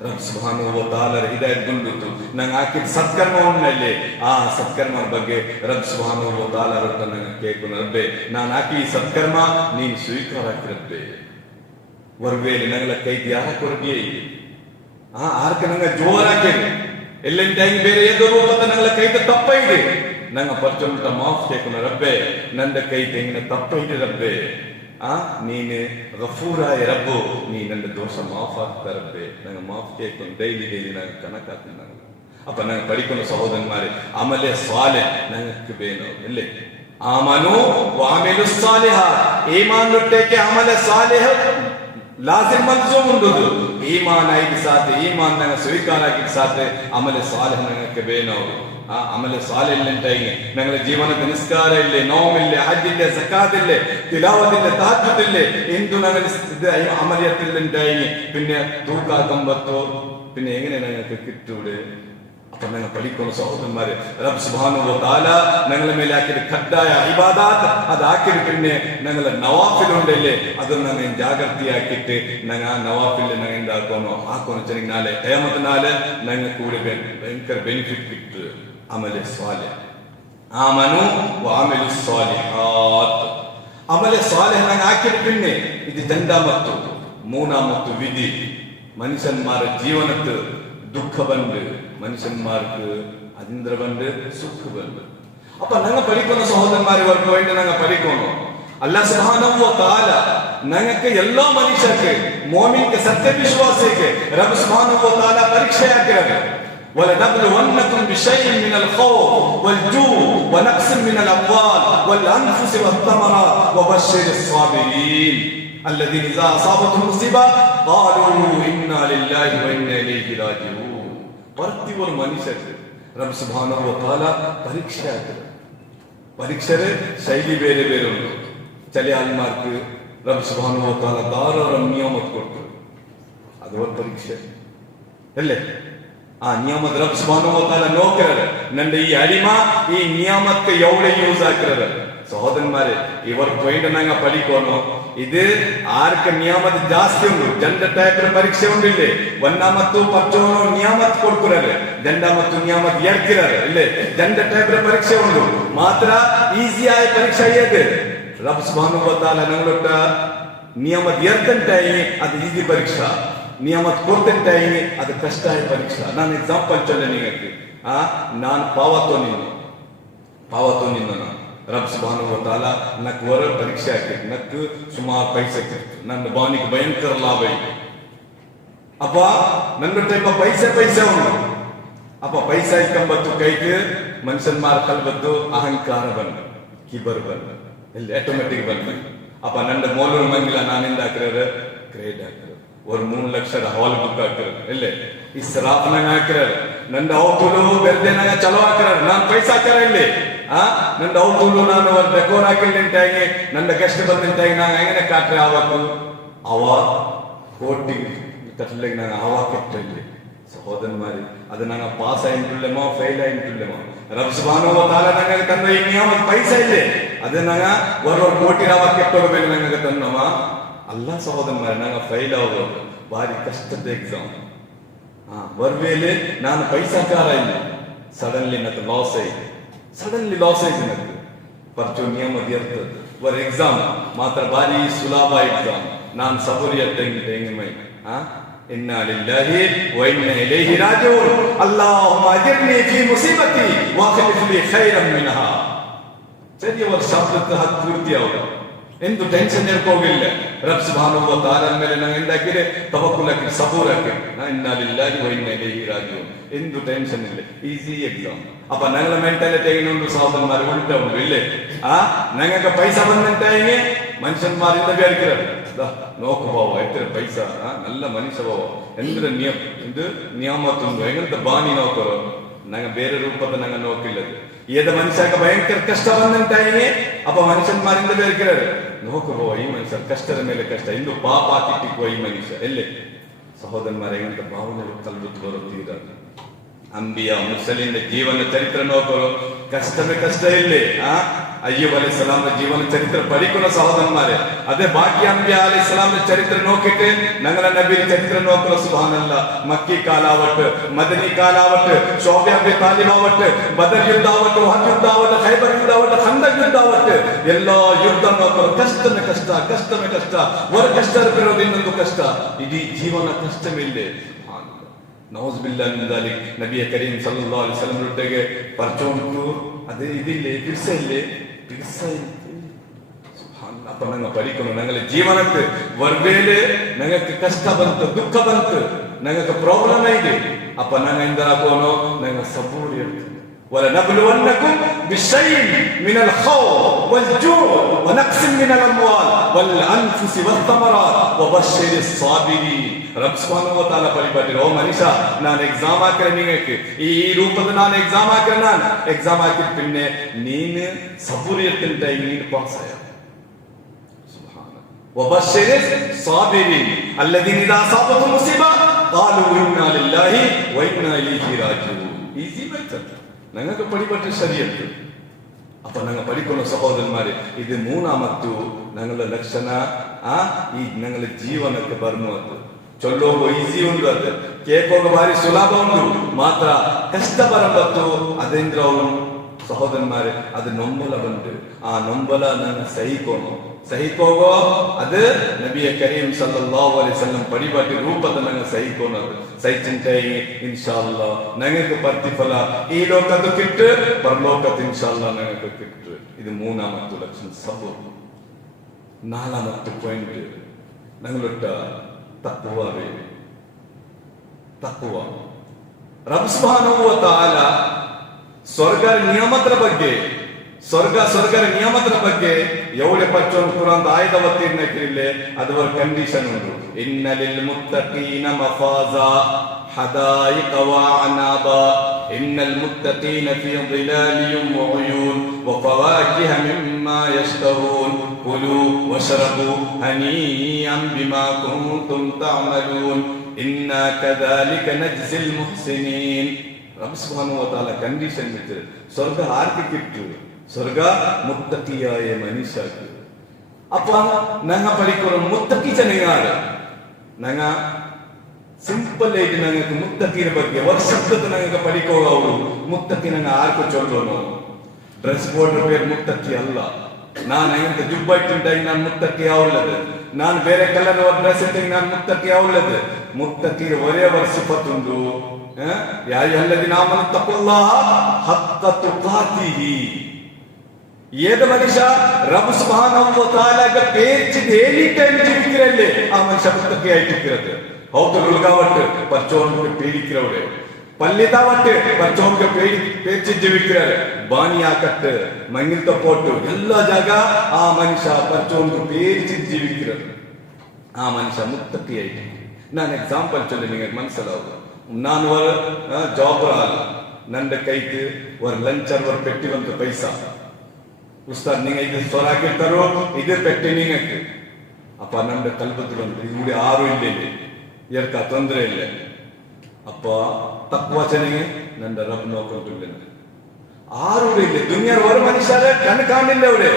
ರಬ್ಬ್ ಸುಬ್ಹಾನಹು ವ ತಆಲ ಹಿದಾಯತ್ ಗುಂಡುತ್ತು ನಂಗೆ ಹಾಕಿದ ಸತ್ಕರ್ಮ ಉಂಡಲ್ಲಿ ಆ ಸತ್ಕರ್ಮ ಬಗ್ಗೆ ರಬ್ಬ್ ಸುಬ್ಹಾನಹು ವ ತಆಲ ರೊಟ್ಟ ನಂಗೆ ಕೇಳ್ಕೊಂಡು ರಬ್ಬೆ ನಾನು ಹಾಕಿ ಸತ್ಕರ್ಮ ನೀನು ಸ್ವೀಕಾರ ಹಾಕಿರಬ್ಬೆ ವರ್ವೇಲಿ ನಂಗಳ ಕೈದು ಯಾರ ಕೊರಗಿಯೇ ಇದೆ ಆರ್ಕ ನಂಗೆ ಜೋರ್ ಹಾಕಿದೆ ಎಲ್ಲೆಂಟ ಹೆಂಗ್ ಬೇರೆ ಏದೋ ರೂಪದ ನಂಗಳ ಕೈದ ತಪ್ಪ ಇದೆ ನಂಗೆ ಪರ್ಚುಂಟ ಮಾಫ್ ಕೇಳ್ಕೊಂಡು ರಬ್ಬೆ ನಂದ ಕೈ ತೆಂಗಿನ ತಪ್ಪ ಇದೆ ರಬ್ಬೆ ನೀನು ಗಫೂರಾಯ ರಬ್ಬು ನೀ ನನ್ನ ದೋಷ ಮಾಫ್ ಆಗ್ತಾ ರಬ್ಬೆ ನಂಗೆ ಮಾಫ್ ಕೇಳ್ಕೊಂಡು ಡೈಲಿ ನಂಗೆ ಕನಕ ಹಾಕ್ತೀನಿ ನಂಗೆ ಅಪ್ಪ ನಂಗೆ ಪಡಿಕೊಂಡು ಸಹೋದರನ್മാരെ ಆಮೇಲೆ ಸ್ವಾಲೆ ನಂಗೆ ಬೇನು ಎಲ್ಲೇ ಆಮನು ವಾಮಿಲು ಸಾಲಿಹ ಈಮಾನ್ ರೊಟ್ಟೆಗೆ ಆಮೇಲೆ ಸಾಲಿಹ लाजिम मंजूम उंडुदु ईमान आइद साथे ईमान नंग स्वीकार आकिद साथे अमल सालिह नंग के बेनो अमल सालिह इल्लेंटाइगे नंगल जीवनद निस्कार इल्ले नौम इल्ले हज इल्ले ज़कात इल्ले तिलावत इल्ले तहज्जुद इल्ले इंदु नंगल अमलियत इल्लेंटाइगे പിന്നെ തൂക്ക കമ്പത്തോ പിന്നെ എങ്ങനെ ഞങ്ങൾക്ക് കിട്ടൂടെ അപ്പൊ ഞങ്ങൾ പഠിക്കുന്ന സഹോദരന്മാരെ റബ്ബ് സുബ്ഹാനഹു വ തആല ഞങ്ങളെ മേലെ ആക്കിയ ഖദ്ദായ ഇബാദത്ത് അതാക്കിയിട്ട് പിന്നെ ഞങ്ങളെ നവാഫിൽ ഉണ്ടല്ലേ അത് ഞങ്ങൾ ജാഗ്രതയാക്കിയിട്ട് ഞങ്ങൾ നവാഫിൽ ഞങ്ങൾ എന്താക്കണോ ആക്കണോ ചെറിയ നാളെ ഖിയാമത്ത് നാളെ ഞങ്ങൾ കൂടെ ഭയങ്കര ബെനിഫിറ്റ് കിട്ടു അമലെ സ്വാലിഹ് ആമനു വഅമിലു സ്വാലിഹാത്ത് അമലെ സ്വാലിഹ് ഞങ്ങൾ ആക്കിയിട്ട് പിന്നെ ഇത് രണ്ടാമത്തെ മൂന്നാമത്തെ വിധി മനുഷ്യന്മാരുടെ ജീവനത്ത് ദുഃഖ ബണ്ട് മനുഷ്യന്മാർക്ക് അതിന്ദ്ര ബണ്ട് സുഖ ബണ്ട് അപ്പൊ ഞങ്ങൾ പഠിക്കുന്ന സഹോദരന്മാരെ അവർക്ക് വേണ്ടി ഞങ്ങൾ പഠിക്കുന്നു അല്ലാഹ് സുബ്ഹാനഹു വ തആല ഞങ്ങൾക്ക് എല്ലാ മനുഷ്യർക്ക് മോമിൻക്ക് സത്യവിശ്വാസിക്ക് റബ്ബ് സുബ്ഹാനഹു വ തആല പരീക്ഷയാക്കിയത് ولنبلونكم بشيء من الخوف والجوع ونقص من الاموال والانفس والثمرات وبشر الصابرين الذين اذا اصابتهم مصيبه قالوا انا لله وانا اليه راجعون ಪ್ರತಿ ಒಂದು ಮನುಷ್ಯಕ್ಕೆ ರಬ್ಬ್ ಸುಬ್ಹಾನಹು ವ ತಆಲ ಪರೀಕ್ಷೆ ಆಗ್ತದೆ ಪರೀಕ್ಷೆ ಶೈಲಿ ಬೇರೆ ಬೇರೆ ಉಂಟು ಚಳಿ ಆಲ್ಮಾರ್ಕ್ ರಬ್ಬ್ ಸುಬ್ಹಾನಹು ವ ತಆಲ ದಾರಾರ ನಿಯಮತ್ ಕೊಟ್ಟು ഒരു പരീക്ഷ അല്ലേ? ആ നിയമത്ത് റബ്ബ് സുബ്ഹാനഹു വ തആല നോക്കരുത്. നന്റെ ഈ അടിമ ഈ നിയമത്തെ എവിടെ യൂസ് ആക്കരുത്. സഹോദരന്മാരെ, ഇവർ പോയിട്ട് ഞങ്ങൾ പഠിക്കണോ? ഇത് ആർക്ക് നിയമത്ത് ಜಾಸ್ತಿ ಉಂಟು. ಜಂಡ ಟೈಪ್ ಪರೀಕ್ಷೆ ಉಂಟಿല്ലേ? ഒന്നാമത്തു പച്ചോണോ നിയമത്ത് കൊടുക്കുന്നത്, രണ്ടാമത്തു നിയമത്ത് ഏർക്കുന്നത് ഇല്ലേ? ജಂಡ ಟೈಪ್ പരീക്ഷೆ ಉಂಟು. ಮಾತ್ರ ಈಸಿಯಾയ ಪರೀಕ್ಷೆ ಏത്? റബ്ബ് സുബ്ഹാനഹു വ തആല ഞങ്ങളുടെ നിയമത്ത് ഏർത്തണ്ടായി അത് ഈസി പരീക്ഷ, ನಿಯಮತ್ ಕೊಡ್ತಿಂಟಾಯಿ ಅದು ಕಷ್ಟ ಪರೀಕ್ಷೆ. ನಾನು ಎಕ್ಸಾಂಪಲ್ ಚೊಲ್ಲೆ ನಿಮಗೆ. ನಾನು ಪಾವತೋ ನಿನ್ನ ರಬ್ ಸುಬ್ಹಾನಹು ವ ತಆಲಾ ನಕ್ ವರ ಪರೀಕ್ಷೆ ಹಾಕಿತ್ತು. ನಕ್ ಸುಮಾರು ಪೈಸೆ ಕಿತ್ತು. ನನ್ನ ಬಾನಿಗೆ ಭಯಂಕರ ಲಾಭ ಇದೆ. ಅಪ್ಪ ನನ್ನ ಟೈಪ್ ಪೈಸೆ ಉಂಟು. ಅಪ್ಪ ಪೈಸೆ ಇಕ್ಕಂಬತ್ತು ಕೈಗೆ ಮನುಷ್ಯನ್ಮಾರ್ ಕಲ್ಬದ್ದು ಅಹಂಕಾರ ಬಂದು, ಕಿಬರ್ ಬಂದು, ಇಲ್ಲಿ ಆಟೋಮೆಟಿಕ್ ಬಂದು. ಅಪ್ಪ ನನ್ನ ಮೂಲರು ಮಂಗಿಲ್ಲ, ನಾನಿಂದ ಹಾಕಿರೋದು ಕ್ರೇಡ್ ಹಾಕಿರೋದು ஒரு 3 ಲಕ್ಷದ ಹಾಲ್ ಬುಕ್ ಹಾಕಿರೋದು ಇಲ್ಲೇ ಇಸ್ರಾಫ್ನಾಗ ಹಾಕಿರೋದು. ನಂದು ಔತುಲು ಬೆರ್ದೇನಾಗ ಚಲೋ ಹಾಕಿರೋದು. ನಾನು ಪೈಸಾ ಹಾಕಿರ ಇಲ್ಲಿ ನಂದು ಔತುಲು ನಾನು ಒಂದು ಡೆಕೋರ್ ಹಾಕಿಲ್ ನಿಂತಾಗಿ ನನ್ನ ಗೆಸ್ಟ್ ಬಂದ್ ನಿಂತಾಗಿ ನಾನು ಹೆಂಗನೆ ಕಾಟ್ರೆ ಆವತ್ತು ಅವ ಕೋಟಿ ಕಟ್ಲಿಗೆ ನಾನು ಅವ ಕೆಟ್ಟಿರ್ಲಿ. ಸಹೋದರನ್ಮಾರಿ, ಅದು ನಂಗೆ ಪಾಸ್ ಆಯ್ತಿಲ್ಲಮೋ ಫೇಲ್ ಆಯ್ತಿಲ್ಲಮೋ ರಬ್ ಸುಬ್ಹಾನಹು ವ ತಆಲಾ ನಂಗೆ ತಂದ ಈ ನಿಯಮ ಪೈಸಾ ಇಲ್ಲೇ ಅದು ನಂಗೆ ಒಂದು ಕೋಟಿ ರಾವ ಕೆಟ್ಟೋಗಬೇಕು ನಂಗೆ ತಂದವ ಅಲ್ಲ. ಸಹೋದರನ್ಮಾರಿ, ನಂಗೆ ಫೈಲ್ ಆಗೋದು ಭಾರಿ ಕಷ್ಟದ ಎಕ್ಸಾಮ್. ಬರ್ವೇಲೆ ನಾನು ಪೈಸಾಕಾರ ಇಲ್ಲ. ಸಡನ್ಲಿ ನನಗೆ ಲಾಸ್ ಆಯ್ತು. ನನಗೆ ಪರ್ಚೋ ನಿಯಮದ ಇರ್ತದೆ. ವರ್ ಎಕ್ಸಾಮ್ ಮಾತ್ರ ಭಾರಿ ಸುಲಭ ಎಕ್ಸಾಮ್. ನಾನು ಸಬೂರಿ ಹೆಂಗೆ ಮೈ ಇನ್ನ ಲಿಲ್ಲಾಹಿ ವ ಇನ್ನ ಇಲೈಹಿ ರಾಜಿಊನ್. ಅಲ್ಲಾಹುಮ್ಮ ಅಜಿರ್ನಿ ಫೀ ಮುಸೀಬತಿ ವಅಖ್ಲಿಫ್ ಲೀ ಖೈರನ್ ಮಿನ್ಹಾ. ಸರಿಯವರ ಶಬ್ದಕ್ಕೆ ಹತ್ತು ಪೂರ್ತಿ ಅವರು ಎಂದು ಟೆನ್ಷನ್ ಹೋಗಿಲ್ಲ. ರಬ್ ಸುಬ್ಹಾನಹು ವ ತಆಲಾ ಮೇಲೆ ನಾನು ಎಂದಾಕಿರೆ ತವಕ್ಕುಲ್ ಹಾಕಿ ಸಬೂರ್ ಹಾಕಿ ಇನ್ನ ಲಿಲ್ಲಾಹಿ ವ ಇನ್ನ ಇಲೈಹಿ ರಾಜಿಊನ್ ಎಂದು ಟೆನ್ಷನ್ ಇಲ್ಲ. Easy exam. ಅಪ್ಪ ನಂಗಳ ಮೆಂಟಾಲಿಟಿ ಇನ್ನೊಂದು ಸಹೋದರನ್ಮಾರಿ ಉಲ್ಟಾ ಉಂಟು ಇಲ್ಲೇ. ನಂಗೆ ಪೈಸಾ ಬಂದಂತಾಯಿಗೆ ಮನುಷ್ಯನ್ಮಾರಿಂದ ಬೇರ್ಕಿರೋದು ನೋಕು ಭಾವ ಎತ್ತರ ಪೈಸಾ ನಲ್ಲ ಮನುಷ್ಯ ಭಾವ ಎಂದ್ರೆ ಇದು ನಿಯಮತ್ತೊಂದು ಹೆಂಗಂತ ಬಾನಿ ನೋಕರು ನಂಗೆ ಬೇರೆ ರೂಪದ ನಂಗೆ ನೋಕಿಲ್ಲದು. ಏದ ಮನುಷ್ಯಕ್ಕೆ ಭಯಂಕರ ಕಷ್ಟ ಬಂದಂತಾಯಿಗೆ ಅಪ್ಪ ಮನುಷ್ಯನ್ಮಾರಿಂದ ಬೇರ್ಕಿರೋದು ನೋಕು ಭಾವ ಈ ಮನುಷ್ಯ ಕಷ್ಟದ ಮೇಲೆ ಕಷ್ಟ ಇಂದು ಪಾಪ ತಿಟ್ಟಿಕ್ಕುವ ಈ ಮನುಷ್ಯ ಎಲ್ಲೇ. ಸಹೋದರನ್ಮಾರ ಹೆಂಗಂತ ಭಾವನೆ ಕಲ್ಬಿಟ್ಟು ಬರುತ್ತೀರ. ಅಂಬಿಯಾ ಮುರ್ಸಲಿಂದ ಜೀವನ ಚರಿತ್ರೆ ನೋಕರು ಕಷ್ಟವೇ ಕಷ್ಟ ಇಲ್ಲೇ. ಅಯ್ಯೂಬ್ ಅಲೈಹಿಸ್ಸಲಾಂನ ಜೀವನ ಚರಿತ್ರೆ ಪಡಿಕೊನ ಸಹೋದರನ್ಮಾರೆ. ಅದೇ ಬಾಕಿ ಅಂಬಿಯಾ ಅಲೈಹಿಸ್ಸಲಾಂನ ಚರಿತ್ರೆ ನೋಕಿಟ್ಟು ನಂಗಲ ನಬಿ ಚರಿತ್ರೆ ನೋಕರು ಸುಬ್ಹಾನಲ್ಲಾ. ಮಕ್ಕಿ ಕಾಲಾವಟ್, ಮದನಿ ಕಾಲಾವಟ್, ಶೋಬೆ ಅಬಿ ತಾಲಿಬಾವಟ್, ಬದರ್ ಯುದ್ಧ ಆವಟ್, ಉಹದ್ ಯುದ್ಧ ಆವಟ್, ಖೈಬರ್ ಯುದ್ಧ ಆವಟ್, ಖಂದಕ್ ಯುದ್ಧ ಆವಟ್ ಎಲ್ಲ ಯುದ್ಧ ನೋಕರು ಕಷ್ಟವೇ ಕಷ್ಟ. ವರ ಕಷ್ಟ ಇರೋದು ಇನ್ನೊಂದು ಕಷ್ಟ. ಇಡೀ ಜೀವನ ಕಷ್ಟವಿಲ್ಲೇ. ನೌಜ್ ಬಿಲ್ಲಾಹ್ ಮಿನ್ ದಾಲಿಕ್. ನಬಿಯ ಕರೀಂ ಸಲ್ಲಲ್ಲಾಹು ಅಲೈಹಿ ವಸಲ್ಲಂ ರೊಟ್ಟಿಗೆ ಪರ್ಚ ಉಂಟು. ಅದೇ ಇದಿಲ್ಲೇ ಪಿರ್ಸ ಸುಬ್ಹಾನಲ್ಲಾಹ್. ಅಪ್ಪ ನಂಗೆ ಪಡಿಕೊಂಡು ನಂಗಲ್ಲಿ ಜೀವನಕ್ಕೆ ವರ್ವೇಲೆ ನಂಗಕ್ಕೆ ಕಷ್ಟ ಬಂತು, ದುಃಖ ಬಂತು, ನಂಗಕ್ಕೆ ಪ್ರಾಬ್ಲಮ್ ಇದೆ. ಅಪ್ಪ ನಂಗಿಂದ ಹಾಕೋನು ನಂಗೆ ಸಬೂರ್ ಇರ್ತದೆ. ولنبلونكم بشيء من الخوف والجوع ونقص من الاموال والانفس والثمرات وبشر الصابرين. ರಬ್ ಸುಬ್ಹಾನಹು ವ ತಆಲಾ ಪರಿಪಾಟಿರೋ ಮನುಷ್ಯ ನಾನು ಎಕ್ಸಾಮ್ ಹಾಕಿರ ನಿಂಗೆ ಈ ರೂಪದ ನಾನು ಎಕ್ಸಾಮ್ ಹಾಕಿರ ನಾನು ಎಕ್ಸಾಮ್ ಹಾಕಿದ ಪಿನ್ನೆ ನೀನು ಸಬೂರ್ ಇರ್ತಿಂತ ನೀನು ಪಾಸ್ ಆಯ. ಸುಬ್ಹಾನಲ್ಲಾಹ್. ವಬಶಿರ್ ಸಾಬಿರೀನ್ ಅಲ್ಲದೀನ ಇದಾ ಅಸಾಬತು ಮುಸೀಬಾ قالوا إنا لله وإنا إليه راجعون. ಈಸಿ ಮೆಥಡ್ ನಂಗೆ ಪಡಿಪಟ್ಟ ಸರಿಯತ್ತು. ಅಪ್ಪ ನಂಗೆ ಪಡಿಕೊಂಡು ಸಹೋದರನ್ಮಾರೆ ಇದು ಮೂನಾಮತ್ತು ನಂಗಳ ಲಕ್ಷಣ ಈ ನಂಗಳ ಜೀವನಕ್ಕೆ ಬರ್ಮುವುದು ಚೊಲ್ಲೋಗೋ ಈಸಿ ಉಂಟು. ಅದು ಕೇಕೋಗ ಭಾರಿ ಸುಲಭ ಉಂಟು. ಮಾತ್ರ ಕಷ್ಟ ಬರಬತ್ತು ಅದೇಂದ್ರ ಅವನು ಸಹೋದರನ್ಮಾರೆ ಅದು ನೊಂಬಲ ಬಂತು. ಆ ನೊಂಬಲ ನನ್ನ ಸಹಿಕೋಗೋ ಅದು ನಬಿಯ ಕರೀಂ ಸಲ್ಲಲ್ಲಾಹು ಅಲೈಹಿ ವಸಲ್ಲಂ ಪಡಿಬಾಟಿ ರೂಪದ ನಂಗೆ ಸಹಿಕೋನದು ಸಹಿಚಿಂತಾಯಿ ಇನ್ಶಾ ಅಲ್ಲಾಹ್ ನಂಗೆ ಪ್ರತಿಫಲ ಈ ಲೋಕದ ಕಿಟ್ಟು ಪರಲೋಕದ ಇನ್ಶಾ ಅಲ್ಲಾಹ್ ನಂಗೆ ಕಿಟ್ಟು. ಇದು ಮೂನಾಮತ್ತು ಲಕ್ಷಣ ಸಬೂರ್. ನಾಲಾಮತ್ತು ಪಾಯಿಂಟ್ ನಂಗಳೊಟ್ಟ ತಕ್ವಾ. ರಬ್ ಸುಬ್ಹಾನಹು ವ ತಆಲಾ ಸ್ವರ್ಗರ ನಿಯಮತರ ಬಗ್ಗೆ ಸ್ವರ್ಗರ ನಿಯಮತರ ಬಗ್ಗೆ ಎವಡೆ ಪಚ್ಚೋನ್ ಕುರಾನ್ ಆಯದ ಅವತೀರ್ಣ ಕಿರಿಲೆ ಅದರ ಕಂಡೀಷನ್ ಉಂಟು. ಇನ್ನ ಲಿಲ್ ಮುತ್ತಕೀನ ಮಫಾಜಾ ಹದಾಯಿಕ ವ ಅನಾಬಾ ಇನ್ನಲ್ ಮುತ್ತಕೀನ ಫೀ ಧಿಲಾಲಿನ್ ವ ಉಯೂನ್ ವ ಫವಾಕಿಹ ಮಿಮ್ಮಾ ಯಶ್ತಹೂನ್ ಕುಲೂ ವಶ್ರಬೂ ಹನೀಅನ್ ಬಿಮಾ ಕುಂತುಂ ತಅಮಲೂನ್. ഇന്നാ കദാലിക നജ്സിൽ മുഹ്സിനീൻ. റബ്ബ് സുബ്ഹാനഹു വ തആല കണ്ടീഷൻ വെച്ച് സ്വർഗ്ഗ ആർക്ക് കിട്ടും? സ്വർഗ്ഗ മുത്തഖിയായ മനുഷ്യർക്ക്. അപ്പൊ ഞങ്ങൾ പഠിക്കണം മുത്തഖി ജനങ്ങളാണ്. ഞങ്ങൾ സിമ്പിൾ ആയിട്ട് ഞങ്ങൾക്ക് മുത്തഖിനെ ಬಗ್ಗೆ ഒരു ശബ്ദത്തിൽ ഞങ്ങൾക്ക് പഠിക്കാവുള്ളൂ. മുത്തഖി ഞങ്ങൾ ആർക്ക് ചൊല്ലണോ? ഡ്രസ് കോഡ് പേര് മുത്തഖി അല്ല. ನಾನು ಹೆಂಗೆ ಜುಬ್ಬ ಇಟ್ಟಿಂಟಾಗಿ ನಾನು ಮುತ್ತಕ್ಕಿ ಆവുള്ളത്. ನಾನು ಬೇರೆ ಕಲರ್ ಡ್ರೆಸ್ ಇಟ್ಟಿಂಗ್ ನಾನು ಮುತ್ತಕ್ಕಿ ಆവുള്ളത്. ಮುತ್ತಕ್ಕಿ ಒರೇ ವರ್ಷ ಪತ್ತುಂಡು. ಯಾ ಅಯ್ಯುಹಲ್ಲದೀನ ಆಮನು ತಖುಲ್ಲಾಹ ಹಕ್ಕ ತುಖಾತಿಹಿ. ഏത് മനുഷ്യ റബ്ബ് സുബ്ഹാനഹു വ തആലയുടെ പേച്ച് ഡെയിലി ടൈം ജീവിக்கிறല്ലേ ആ മനുഷ്യ മുത്തഖി ആയിട്ടിരിക്കുന്നത്. ഹൗതുൽഗാവട്ട് പച്ചോർക്ക് പേടിக்கிறവരെ, പല്ലിതാവട്ട് പച്ചോർക്ക് പേച്ച് ജീവിக்கிறாரு. ಬಾನಿಯಾಕಟ್ಟು ಮಂಗಿಲ್ತ ಪೋಟು ಎಲ್ಲ ಜಾಗ ಆ ಮನುಷ್ಯ ಪಚ್ಚೋನ್ಗೆ പേച്ച് ജീവിக்கிறது. ಆ ಮನುಷ್ಯ ಮುತ್ತಖಿ ಆಯ್ತು. ನಾನು ಎಕ್ಸಾಂಪಲ್ ಚೊಲ್ಲಿ ನಿಮಗೆ ಮನಸ್ಸಲಾಗ. ನಾನು ஒரு ஜாபர் ஆள். ನನ್ನ ಕೈಗೆ ஒரு ಲಂಚರ್ ஒரு பெட்டி வந்து பைசா. ಉಸ್ತಾದ್ நீங்க ಇದು ಸೊರಾಕಿರ್ತಾರೋ ಇದು ಪೆಟ್ಟಿ ನೀಂಗಕ್ಕೆ. ಅಪ್ಪ ನನ್ನ ಕಲ್ಪದ್ದು ಬಂತು ഇവിടെ ആരും ഇല്ലേ, ഇയർക്ക ತೊಂದರೆ ಇಲ್ಲ. ಅಪ್ಪ ತಕ್ವಚನೆಗೆ ನನ್ನ ರಬ್ ನೋಡ್ಕೊಂಡಿಲ್ಲ. ആരുടെ ഇല്ല ദുനിയാർ ഒരു മനുഷ്യരെ കണ്ണ് കാണില്ല. ഇവിടെ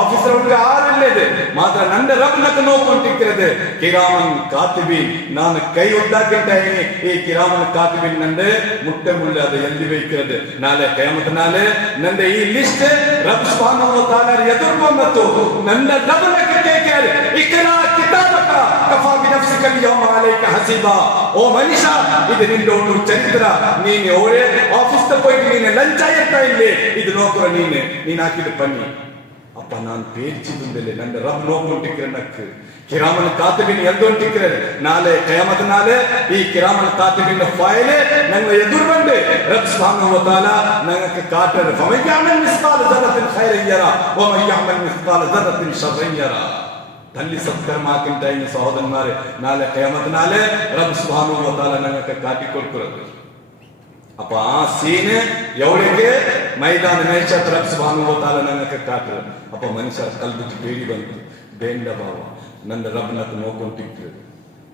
ഓഫീസർ ആരില്ലത് മാത്ര നന്റെ റബ്ബിനൊക്കെ നോക്കൊണ്ടിരിക്കുന്നത്. കിരാമൻ കാത്തിബീൻ ನಾನು ಕೈ ಒದ್ದಾಕಿಂಟಾಯಿ. ಈ ಕಿರಾಮನ್ ಕಾತಿಬಿನ್ ನಂದು ಮುಟ್ಟೆ ಎಲ್ಲಿ ವೈಕ್ಕಿರದು. ನಾಳೆ ಕಯಾಮತ್ ನಾಳೆ ನಂದು ಈ ಲಿಸ್ಟ್ ರಬ್ ಸುಬ್ಹಾನಹು ವ ತಆಲ ಎದುರು ಬಂತು. ನನ್ನ ರಬ್ಬಿನಕ್ಕೆ ಕೇಳ್ತಾರೆ ಇಕ್ರಾ ಕಿತಾಬಕ ಕಫಾ ಬಿನಫ್ಸಿಕ ಅಲ್ಯೌಮ ಅಲೈಕ ಹಸೀಬಾ. ಓ ಮನುಷ್ಯ ಇದು ನಿನ್ನ ಒಂದು ಚರಿತ್ರ. ನೀನು ಅವರೇ ಆಫೀಸ್ ಹೋಗಿ ನೀನು ಲಂಚ ಇರ್ತಾ ಇಲ್ಲಿ ಇದು ನೋಕರ ನೀನು ಹಾಕಿದ ಪನ್ನಿ. ಅಪ್ಪ ನಾನು പേടിച്ചിട്ടുണ്ടല്ലേ ನನ್ನ ರಬ್ നോക്കൊണ്ടിരിക്കുന്നക്ക്. കിരാമൻ കാത്തിബിന് എന്തുകൊണ്ടിരിക്കുന്നത്? നാളെ ഖിയാമത്ത് നാളെ ഈ കിരാമൻ കാത്തിബിന്റെ ഫയല് ഞങ്ങൾ എതിർവുണ്ട്. റബ്ബ് സുബ്ഹാനഹു വ തആല ഞങ്ങൾക്ക് കാട്ടുന്നത് ഫമൻ യഅമൽ മിസ്ഖാല ദററത്തിൻ ഖൈറൻ യറ വമൻ യഅമൽ മിസ്ഖാല ദററത്തിൻ ശർറൻ യറ. തല്ലി സത്കർമാക്കിണ്ടായിരുന്ന സഹോദരന്മാരെ നാളെ ഖിയാമത്ത് നാളെ റബ്ബ് സുബ്ഹാനഹു വ തആല ഞങ്ങൾക്ക് കാട്ടിക്കൊടുക്കുന്നത്. അപ്പൊ ആ സീന് എവിടേക്ക് മൈതാന മേശത്ത് റബ്ബ് സുബ്ഹാനഹു വ തആല ഞങ്ങൾക്ക് കാട്ടുന്നത്. അപ്പൊ മനുഷ്യ കൽബിക്ക് പേടി ಬಂತು. ಬೇಂಡ ಬಾವ ನನ್ನ ರಬ್ಬಿನಕ್ಕೆ ನೋಡ್ಕೊಂಡಿರ್ತೀವಿ.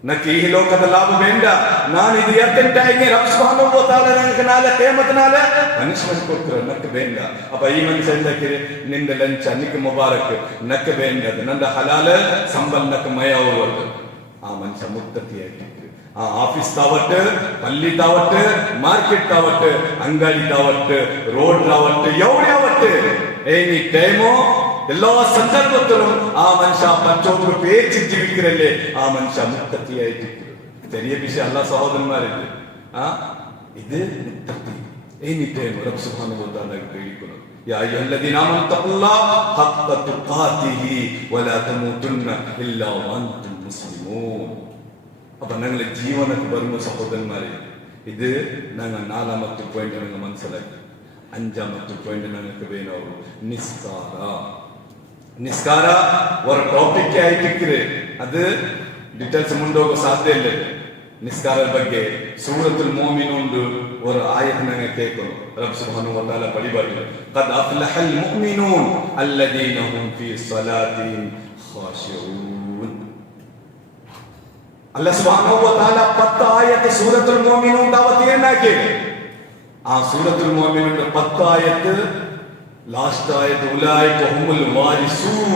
ನಕ್ಕೆ ಈ ಲೋಕದ ಲಾಭ ಬೇಂಡ. ನಾನು ಇದು ಎತ್ತಂಟಾಗಿ ರಬ್ಬ್ ಸುಬ್ಹಾನಹು ವ ತಆಲ ನನಗೆ ನಾಳೆ ಕಿಯಾಮತ್ ನಾಳೆ ಪನಿಷ್ಮೆಂಟ್ ಕೊಡ್ತಾರೆ. ನಕ್ಕೆ ಬೇಂಡ. ಅಪ್ಪ ಈ ಮನುಷ್ಯ ಎಂದಕ್ಕೆ ನಿಂದ ಲಂಚ ನಿಕ್ಕೆ ಮುಬಾರಕ್ ನಕ್ಕೆ ಬೇಂಡ. ನನ್ನ ಹಲಾಲ ಸಂಬಲ್ ನಕ್ಕೆ ಮಯ ಹೋಗೋದು. ಆ ಮನುಷ್ಯ ಮುತ್ತಖಿ ಆಯ್ತು. ಆ ಆಫೀಸ್ ತಾವಟ್ಟು, ಪಲ್ಲಿ ತಾವಟ್ಟು, ಮಾರ್ಕೆಟ್ ತಾವಟ್ಟು, ಅಂಗಡಿ ತಾವಟ್ಟು, ರೋಡ್ ತಾವಟ್ಟು, ಎವಡ್ಯಾವಟ್ಟು ಎನಿ ಟೈಮು എല്ലാ സന്ദർഭത്തിലും ആ മനുഷ്യ പച്ചോക്ക് പേച്ച് ജീവിക്കരല്ലേ ആ മനുഷ്യ മുത്തഖിയായിട്ടിരിക്കുന്നത്. ചെറിയ വിഷയം അല്ല സഹോദരന്മാരില്ലേ. ഇത് മുത്തഖി എനി ടൈം റബ്ബ് സുബ്ഹാനഹു വ തആല പേടിക്കുന്നത്. യാ അയ്യുഹല്ലദീന ആമനു തഖുല്ലാഹ ഹഖ്ക തുഖാതിഹി വലാ തമൂതുന്ന ഇല്ലാ വഅൻതും മുസ്ലിമൂൻ. അപ്പൊ ഞങ്ങളെ ജീവനಕ್ಕೆ ಬರುವ ಸಹೋದರന്മാരെ ഇത് ഞങ്ങൾ നാലാമത്തെ പോയിന്റ് ഞങ്ങൾ മനസ്സിലാക്കി. അഞ്ചാമത്തെ പോയിന്റ് ഞങ്ങൾക്ക് വേണം നിസ്കാര. നിസ്കാര ഒരു ടോപ്പിക് ആയിട്ടിരിക്കുന്നത്. അത് ഡീറ്റെയിൽസ് ಮುಂದೋಗೋ ಸಾಧ್ಯ ಇಲ್ಲ. ನಿಸ್ಕಾರದ ಬಗ್ಗೆ ಸೂರತುಲ್ ಮುಮಿನೂನ್ ഒരു ആയത്ത് ഞങ്ങൾ കേൾക്കുന്നു. റബ്ബ് സുബ്ഹാനഹു വ തആല പടിപാടിൽ ഖദ് അഫ്ലഹൽ മുഅ്മിനൂൻ അല്ലദീന ഹും ഫീ സ്വലാത്തിഹിം ഖാശിഊൻ. അല്ലാഹ് സുബ്ഹാനഹു വ തആല 10 ആയത്ത് സൂറത്തുൽ മുഅ്മിനൂൻ താവതീർനാക്കി. ആ സൂറത്തുൽ മുഅ്മിനൂന്റെ 10 ആയത്ത് ലാസ്റ്റ് ആയത്ത് ഉലൈക ഹുമുൽ വാരിസൂൻ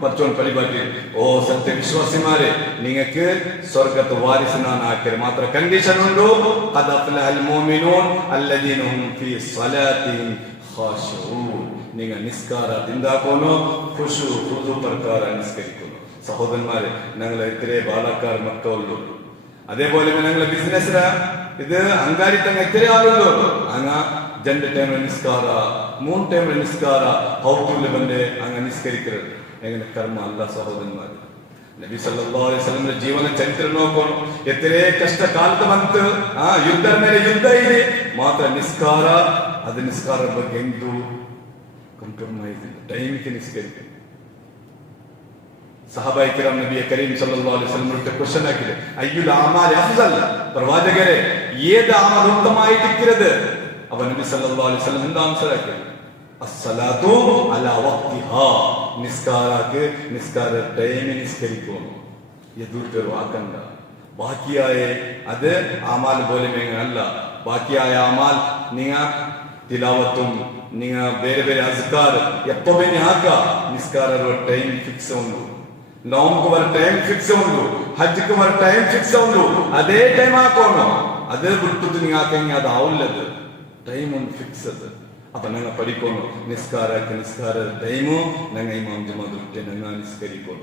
പച്ചോൻ പടിപാടി. ഓ സത്യവിശ്വാസിമാരെ നിങ്ങൾക്ക് സ്വർഗ്ഗത്തെ വാരിസനാനാക്കരുത്. മാത്ര കണ്ടീഷൻ ഉണ്ട്. ഖദ് അഫ്ലഹൽ മുഅ്മിനൂൻ അല്ലദീന ഹും ഫീ സ്വലാത്തിഹിം ഖാശിഊൻ. നിങ്ങൾ നിസ്കാരದಿಂದಾಕೋನು ಖುಷು ಖುದು ಪ್ರಕಾರ ನಿಸ್കരിക്കുന്നു. സഹോദരന്മാരെ ഞങ്ങൾ ഇത്രേ ബാലക്കാർ മക്കളുള്ളൂ. അതേപോലെ ഞങ്ങളെ ബിസിനസ് ഇത് അങ്കാരിത്തങ്ങ ഇത്രേ ആളുള്ളൂ. അങ്ങ 2 ടൈമിൽ നിസ്കാര 3 ടൈമിൽ നിസ്കാര ഹൗത്തുൽ ಬಂದೆ അങ്ങ നിസ്കരിക്കുന്നത് എങ്ങനെ കർമ്മ അല്ല സഹോദരന്മാരെ. നബി സല്ലല്ലാഹു അലൈഹി വസല്ലം ജീവന ചരിത്ര നോക്കണം. എത്രേ ಕಷ್ಟ ಕಾಲದ ಬಂತು. ಯುದ್ಧ ಮೇಲೆ ಯುದ್ಧ ಇದೆ. ಮಾತ್ರ ನಿಸ್ಕಾರ ಅದು ನಿಸ್ಕಾರ ಬಗ್ಗೆ ಎಂದು ಕಾಂಪ್ರಮೈಸ್ ಇಲ್ಲ. ಟೈಮಿಗೆ ನಿಸ್ಕರಿಕೆ. സഹാബായി കിറാം നബി കരീം സല്ലല്ലാഹു അലൈഹി വസല്ലം ക്വസ്റ്റ്യൻ ആക്കിയത് അയ്യുൽ അമാലി അഫ്ദൽ. പ്രവാചകരെ ഏത് അമൽ ഉത്തമമായിരിക്കുന്നത്? അവ നബി സല്ലല്ലാഹു അലൈഹി വസല്ലം എന്താ ആൻസർ ആക്കിയത്? അസ്സലാത്തു അലാ വഖ്തിഹാ. നിസ്കാരക്ക് നിസ്കാര ടൈമിൽ നിസ്കരിക്കണം. എതിർത്തോ ആക്കണ്ട. ബാക്കിയായ അത് ആമാൽ പോലെ അല്ല. ബാക്കിയായ ആമാൽ നിങ്ങ തിലാവത്തും നിങ്ങ ಬೇರೆ ಬೇರೆ ಅಸ್ಕಾರ್ ಎಪ್ಪ ಬೇನೆ ಹಾಕ ನಿಸ್ಕಾರ ಟೈಮ್ ಫಿಕ್ಸ್ ಉಂಟು, ನೋಮ್ಗೆ ಬರ ಟೈಮ್ ಫಿಕ್ಸ್ ಉಂಟು, ಹಜ್ಗೆ ಬರ ಟೈಮ್ ಫಿಕ್ಸ್ ಉಂಟು. ಅದೇ ಟೈಮ್ ಹಾಕೋಣ. ಅದೇ ಬಿಟ್ಟು ನೀವು ಹಾಕಂಗೆ ಅದು ಅವಲ್ಲದು ಟೈಮ್ ಒಂದು ಫಿಕ್ಸ್ ಅದು. ಅಪ್ಪ ನಂಗೆ ಪಡಿಕೋಣ ನಿಸ್ಕಾರ ಟೈಮು ನಂಗೆ ಇಮಾಮ್ ಜಮಾದುಟ್ಟೆ ನಂಗೆ ನಿಸ್ಕರಿಕೋಣ.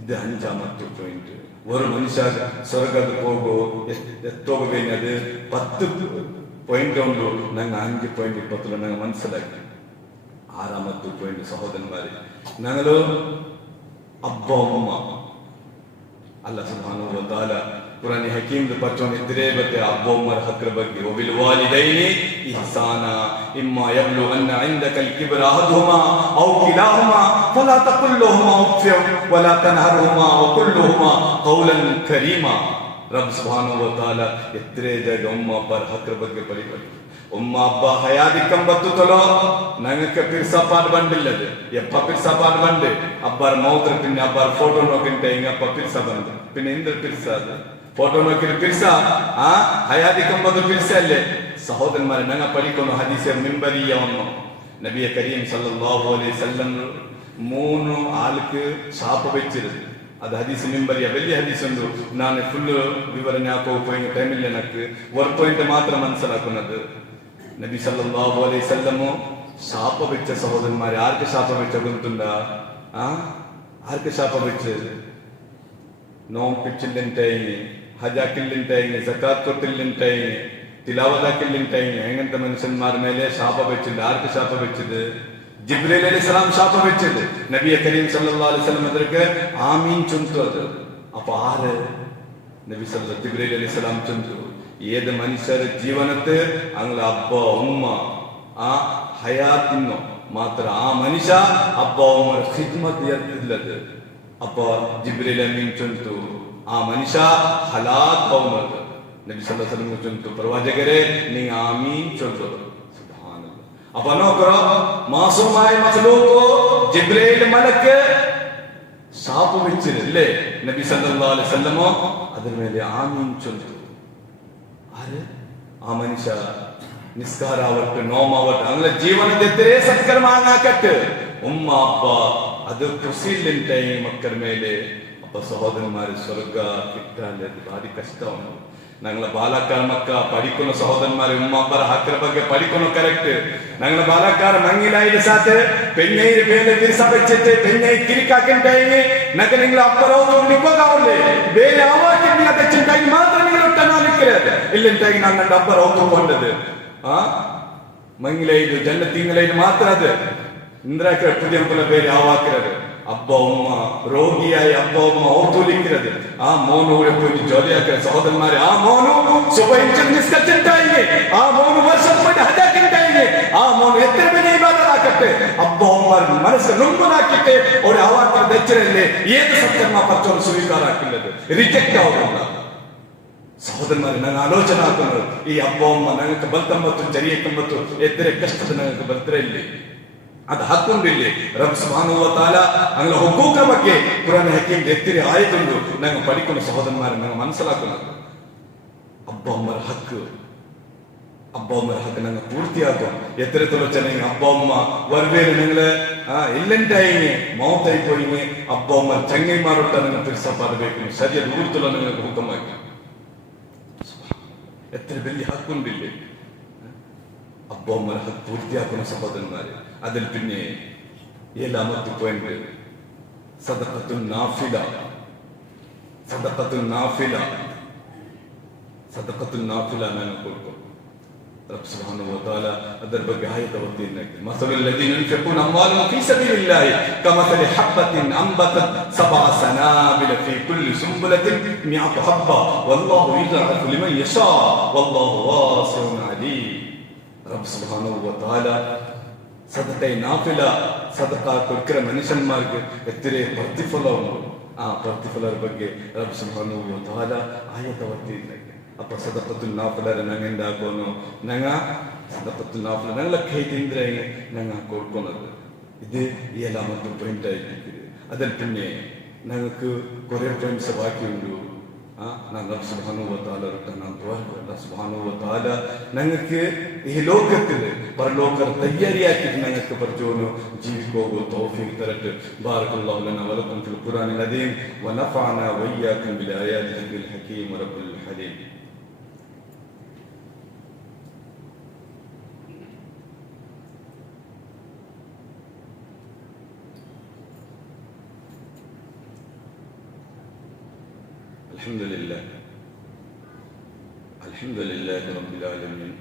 ಇದು അഞ്ചാമത്തെ പോയിന്റ്. ഒരു മനുഷ്യ സ്വർഗത്ത് പോകുമോ എത്തോകവേനത് 10 പോയിന്റ് ഉണ്ടോ ഞങ്ങൾ 5 പോയിന്റ് 20 ഞങ്ങൾ മനസ്സിലാക്കി. 6ാമത്തെ പോയിന്റ് സഹോദരന്മാരെ, ഞങ്ങള് അബ്ബ ഉമ്മ അല്ലാഹ് സുബ്ഹാനഹു വ തആല ഖുർആൻ ഹകീം പച്ചോനെ തിരേബത്തെ അബ്ബ ഉമ്മർ ഹഖ്ര ബഗ്ഗി വബിൽ വാലിദൈനി ഇഹ്സാന ഇമ്മാ യബ്ലുഗന്ന ഇൻദക الكبر احدهما او كلاهما فلا تقل لهما اف ولا تنهرهما وقل لهما قولا كريما. رب سبحانه وتعالى എത്രേ ജഗ ഉമ്മ അബ്ബ ഹഖ്ര ബഗ്ഗി പടി ഉമ്മ അബ്ബ ഹയാദിക്കം ബത്തുതലോ ഞങ്ങൾക്ക് പിർസപ്പാട് ബണ്ടില്ലത്. എപ്പ പിർസപ്പാട് ബണ്ട് അബ്ബാർ മൗത്ര പിന്നെ അബ്ബാർ ഫോട്ടോ നോക്കിട്ട് അപ്പ പിർസ ബണ്ട് പിന്നെ എന്ത് പിർസ അത് ഫോട്ടോ നോക്കിട്ട് പിർസ ആ ഹയാദിക്കം ബത്ത് പിർസ അല്ലേ. സഹോദരന്മാരെ, ഞങ്ങൾ പഠിക്കുന്നു ഹദീസ് മിമ്പരിയ വന്നു. നബിയെ കരീം സല്ലല്ലാഹു അലൈഹി വസല്ലം 3 ആൾക്ക് ശാപ വെച്ചിരുന്നു. അത് ഹദീസ് മിമ്പരിയ വലിയ ഹദീസ് ഉണ്ട്. ഞാൻ ഫുള്ള് വിവരം പോയി ടൈമില്ല. എനിക്ക് ഒരു പോയിന്റ് മാത്രം മനസ്സിലാക്കുന്നത്, നബി സല്ലല്ലാഹു അലൈഹി വസല്ലമോ ശാപ വെച്ച സഹോദരന്മാരെ ആർക്ക് ശാപ വെച്ച ഗുന്തുണ്ടാ? ആർക്ക് ശാപ വെച്ചത്? നോമ്പിച്ചില്ലിണ്ടായി, ഹജാക്കില്ലിണ്ടായി, സക്കാത്ത് കൊട്ടില്ലിണ്ടായി, തിലാവതാക്കില്ലിണ്ടായി, അങ്ങനത്തെ മനുഷ്യന്മാർ മേലെ ശാപ വെച്ചില്ല. ആർക്ക് ശാപ വെച്ചത്? ജിബ്രീൽ അലൈഹിസ്സലാം ശാപ വെച്ചത്. നബി കരീം സല്ലല്ലാഹു അലൈഹി വസല്ലം ಅದಕ್ಕೆ ആമീൻ ചൊല്ലുന്നു. അത് അപ്പൊ ആര്? നബി സല്ലല്ലാഹു ജിബ്രീൽ അലൈഹിസ്സലാം ചൊല്ലുന്നു. ഏത് മനുഷ്യರ ಜೀವನത്തെ ಅಂಗಳ ಅಬ್ಬ ಉಮ್ಮ ಆ ಹಯಾತಿನ್ನೋ ಮಾತ್ರ ಆ ಮನುಷ್ಯ ಅಬ್ಬ ಉಮ್ಮರ ಖಿದ್ಮತ್ ಇರ್ತದಿಲ್ಲದು. ಅಪ್ಪ ಜಿಬ್ರೀಲ್ ಅಮೀನ್ ಚೊಂತು ಆ ಮನುಷ್ಯ ಹಲಾತ್ ಬೌಮದು. ನಬಿ ಸಲ್ಲಲ್ಲಾಹು ಅಲೈಹಿ ವಸಲ್ಲಂ ಚೊಂತು ಪ್ರವಾಚಕರೇ ನೀ ಆಮೀನ್ ಚೊಲ್ಲು. ಸುಬ್ಹಾನಲ್ಲಾಹ್. ಅಪ್ಪ ನೋಕರೋ ಮಾಸೂಮಾಯ ಮಖ್ಲೂಕ್ ಜಿಬ್ರೀಲ್ ಮಲಕ್ ಶಾಪ വെച്ചില്ലേ നബി സല്ലല്ലാഹു അലൈഹി വസല്ലം ಅದರ ಮೇಲೆ ಆಮೀನ್ ಚೊಲ್ಲು. ആ മനുഷ്യ നിസ്കാരാവട്ടെ നോമാവട്ടെ അങ്ങനെ ജീവനത്തെ എത്രേ സത്കർമാങ്ങാക്കട്ട് ഉമ്മ അപ്പ അത് കുസിയിലുണ്ടായി മക്കൾ മേലെ. അപ്പൊ സഹോദരന്മാര് സ്വർഗ കിട്ടാൻ ഭാരി കഷ്ടമാണ്. ഞങ്ങളെ ബാലക്കാർ മക്ക പഠിക്കുന്ന സഹോദരന്മാരെ ഉമ്മ അപ്പರ ಹಕ್ಕರ ಬಗ್ಗೆ പഠിക്കുന്നു ಕರೆಕ್ಟ್. ഞങ്ങളെ ബാലക്കാർ ಮಂಗಿಲಾಯಿದ ಸಾತೆ പെണ്ണൈ ಬೇಲೆ ತಿರ್ಸ ಬೆಚ್ಚಿtte പെണ്ണൈ ಕಿರಿಕಾಕಿಂಟಾಯಿ ನಗ ನಿಂಗಳ ಅಪ್ಪರವರು ನಿಕ್ಕೋಗಾವಲ್ಲೇ ಬೇರೆ ಆವಾಗೆ ನಿಂಗ ಬೆಚ್ಚಿಂಟಾಯಿ ಮಾತ್ರ ನಿಂಗಳ ഇല്ലുണ്ടായി ഞാൻ കണ്ട അപ്പർ ഒത്തുകൊണ്ടത് ಮಂಗಿಲೈದು ಜನ್ನತಿಂಗಳೈದು ಮಾತ್ರ ಅದು ಇಂದ್ರಾಕರ പുതിയ പേര് ആവാക്കരുത്. അബ്ബ ഉമ്മ രോഗിയായി അബ്ബ ഉമ്മ ഓർത്തുലിക്കുന്നത് ആ മോനൂടെ പോയിട്ട് ജോലിയാക്കിയ സഹോദരന്മാരെ ആ മോനു നിസ്കരിച്ചിട്ടായി ആ മോനു വർഷം പോയിട്ട് ഹജാക്കിണ്ടായി ആ മോനു എത്ര വലിയ ഇബാദത്താക്കട്ടെ അബ്ബ ഉമ്മ മനസ്സ് നുമ്പനാക്കിട്ട് ഒരു ആവാക്കർ ദച്ചരല്ലേ ഏത് സത്യമാ പച്ചോൾ സ്വീകാരാക്കുന്നത് റിജക്റ്റ് ആവുന്നില്ല. സഹോദരന്മാരെ, ഞങ്ങൾ ആലോചന ആക്കുന്നത് ഈ അബ്ബ ഉമ്മ ഞങ്ങൾക്ക് ബൽക്കമ്പത്തും ചെറിയക്കമ്പത്തും എത്ര കഷ്ടത ഞങ്ങൾക്ക് ബൽത്തരയില്ലേ? അത് ഹക്കുണ്ടില്ലേ? റബ്ബ് സുബ്ഹാനഹു വ തആല അങ്ങനെ ഹുക്കൂക്ക ಬಗ್ಗೆ ഖുർആൻ ഹകീം എത്ര ആയത്തുണ്ട് ഞങ്ങൾ പഠിക്കുന്ന സഹോദരന്മാരെ ഞങ്ങൾ മനസ്സിലാക്കുന്നത്. അബ്ബ ഉമ്മ ഹക്ക് ഞങ്ങൾ പൂർത്തിയാക്കും. എത്രത്തോളം ചെന്നെങ്കിൽ അബ്ബ ഉമ്മ വർവേല് നിങ്ങള് ഇല്ലണ്ടായി മൗത്തായി പോയി അബ്ബ ഉമ്മ ചങ്ങൈമാരോട്ട് നിങ്ങൾ തിരിച്ചപ്പാടಬೇಕು. ശരിയ ദൂരത്തുള്ള നിങ്ങൾക്ക് ഹുക്കമാക്കി എത്ര വലിയ ഹക്കുണ്ടില്ലേ? അബ്ബ ഉമ്മ ഹക്ക് പൂർത്തിയാക്കുന്ന സഹോദരന്മാരെ. അതിൽ പിന്നെ 7ാമത്തെ പോയിന്റ് സദഖത്തുൻ നാഫില. ನಾನು ಕೊಡ್ಕೊ رب سبحانه وتعالى ಅದರ ಬಗ್ಗೆ ಆಯತ ಓದಿದ್ದೆ. مثل الذين ينفقون أموالهم في سبيل الله كمثل حبة أنبتت 7 سنابل في كل سنبلة 100 حبة والله يضاعف لمن يشاء والله واسع عليم. رب سبحانه وتعالى സദഖ നാഫില സദഖ കൊടുക്കുന്ന മനുഷ്യന്മാർക്ക് എത്ര പ്രതിഫലമുണ്ട്. ആ പ്രതിഫലದ ಬಗ್ಗೆ റബ്ബ് സുബ്ഹാനഹു വ തആല ആയത ഓದಿದ್ದೆ. ಅಪ್ಪ ಸದಕത്തുൽ ನಾಫಿಲ ನಂಗೆ ಎಂದಾಕೋನು ನಂಗ ಸದಕത്തുൽ ನಾಫಿಲ ನಂಗೆ ಕೈತಿಂದ್ರೆ ನಂಗೆ ಕೊಡ್ಕೊಳದು. ഇത് 7ാമത്തെ പോയിന്റ് ആയിരിക്കും. അതിൽ പിന്നെ ഞങ്ങൾക്ക് കുറെ പോയിന്റ്സ് ബാക്കിയുണ്ട്. അല്ലാഹു സുബ്ഹാനഹു വ തആല അല്ലാഹു സുബ്ഹാനഹു വ തആല ഞങ്ങൾക്ക് ഈ ലോകത്തിൽ പരലോക തയ്യാറിയാക്കിയിട്ട് ഞങ്ങൾക്ക് പരച്ചോനു ജീവിക്കോകു തൗഫീഖ് തരട്ടെ. ബാറകല്ലാഹു ലനാ വ ലക്കും ഫിൽ ഖുർആനിൽ അദീം വ നഫഅനാ വ ഇയ്യാകും ബിൽ ആയാതിൽ ഹകീം റബ്ബുൽ ഹലീം. الحمد لله رب العالمين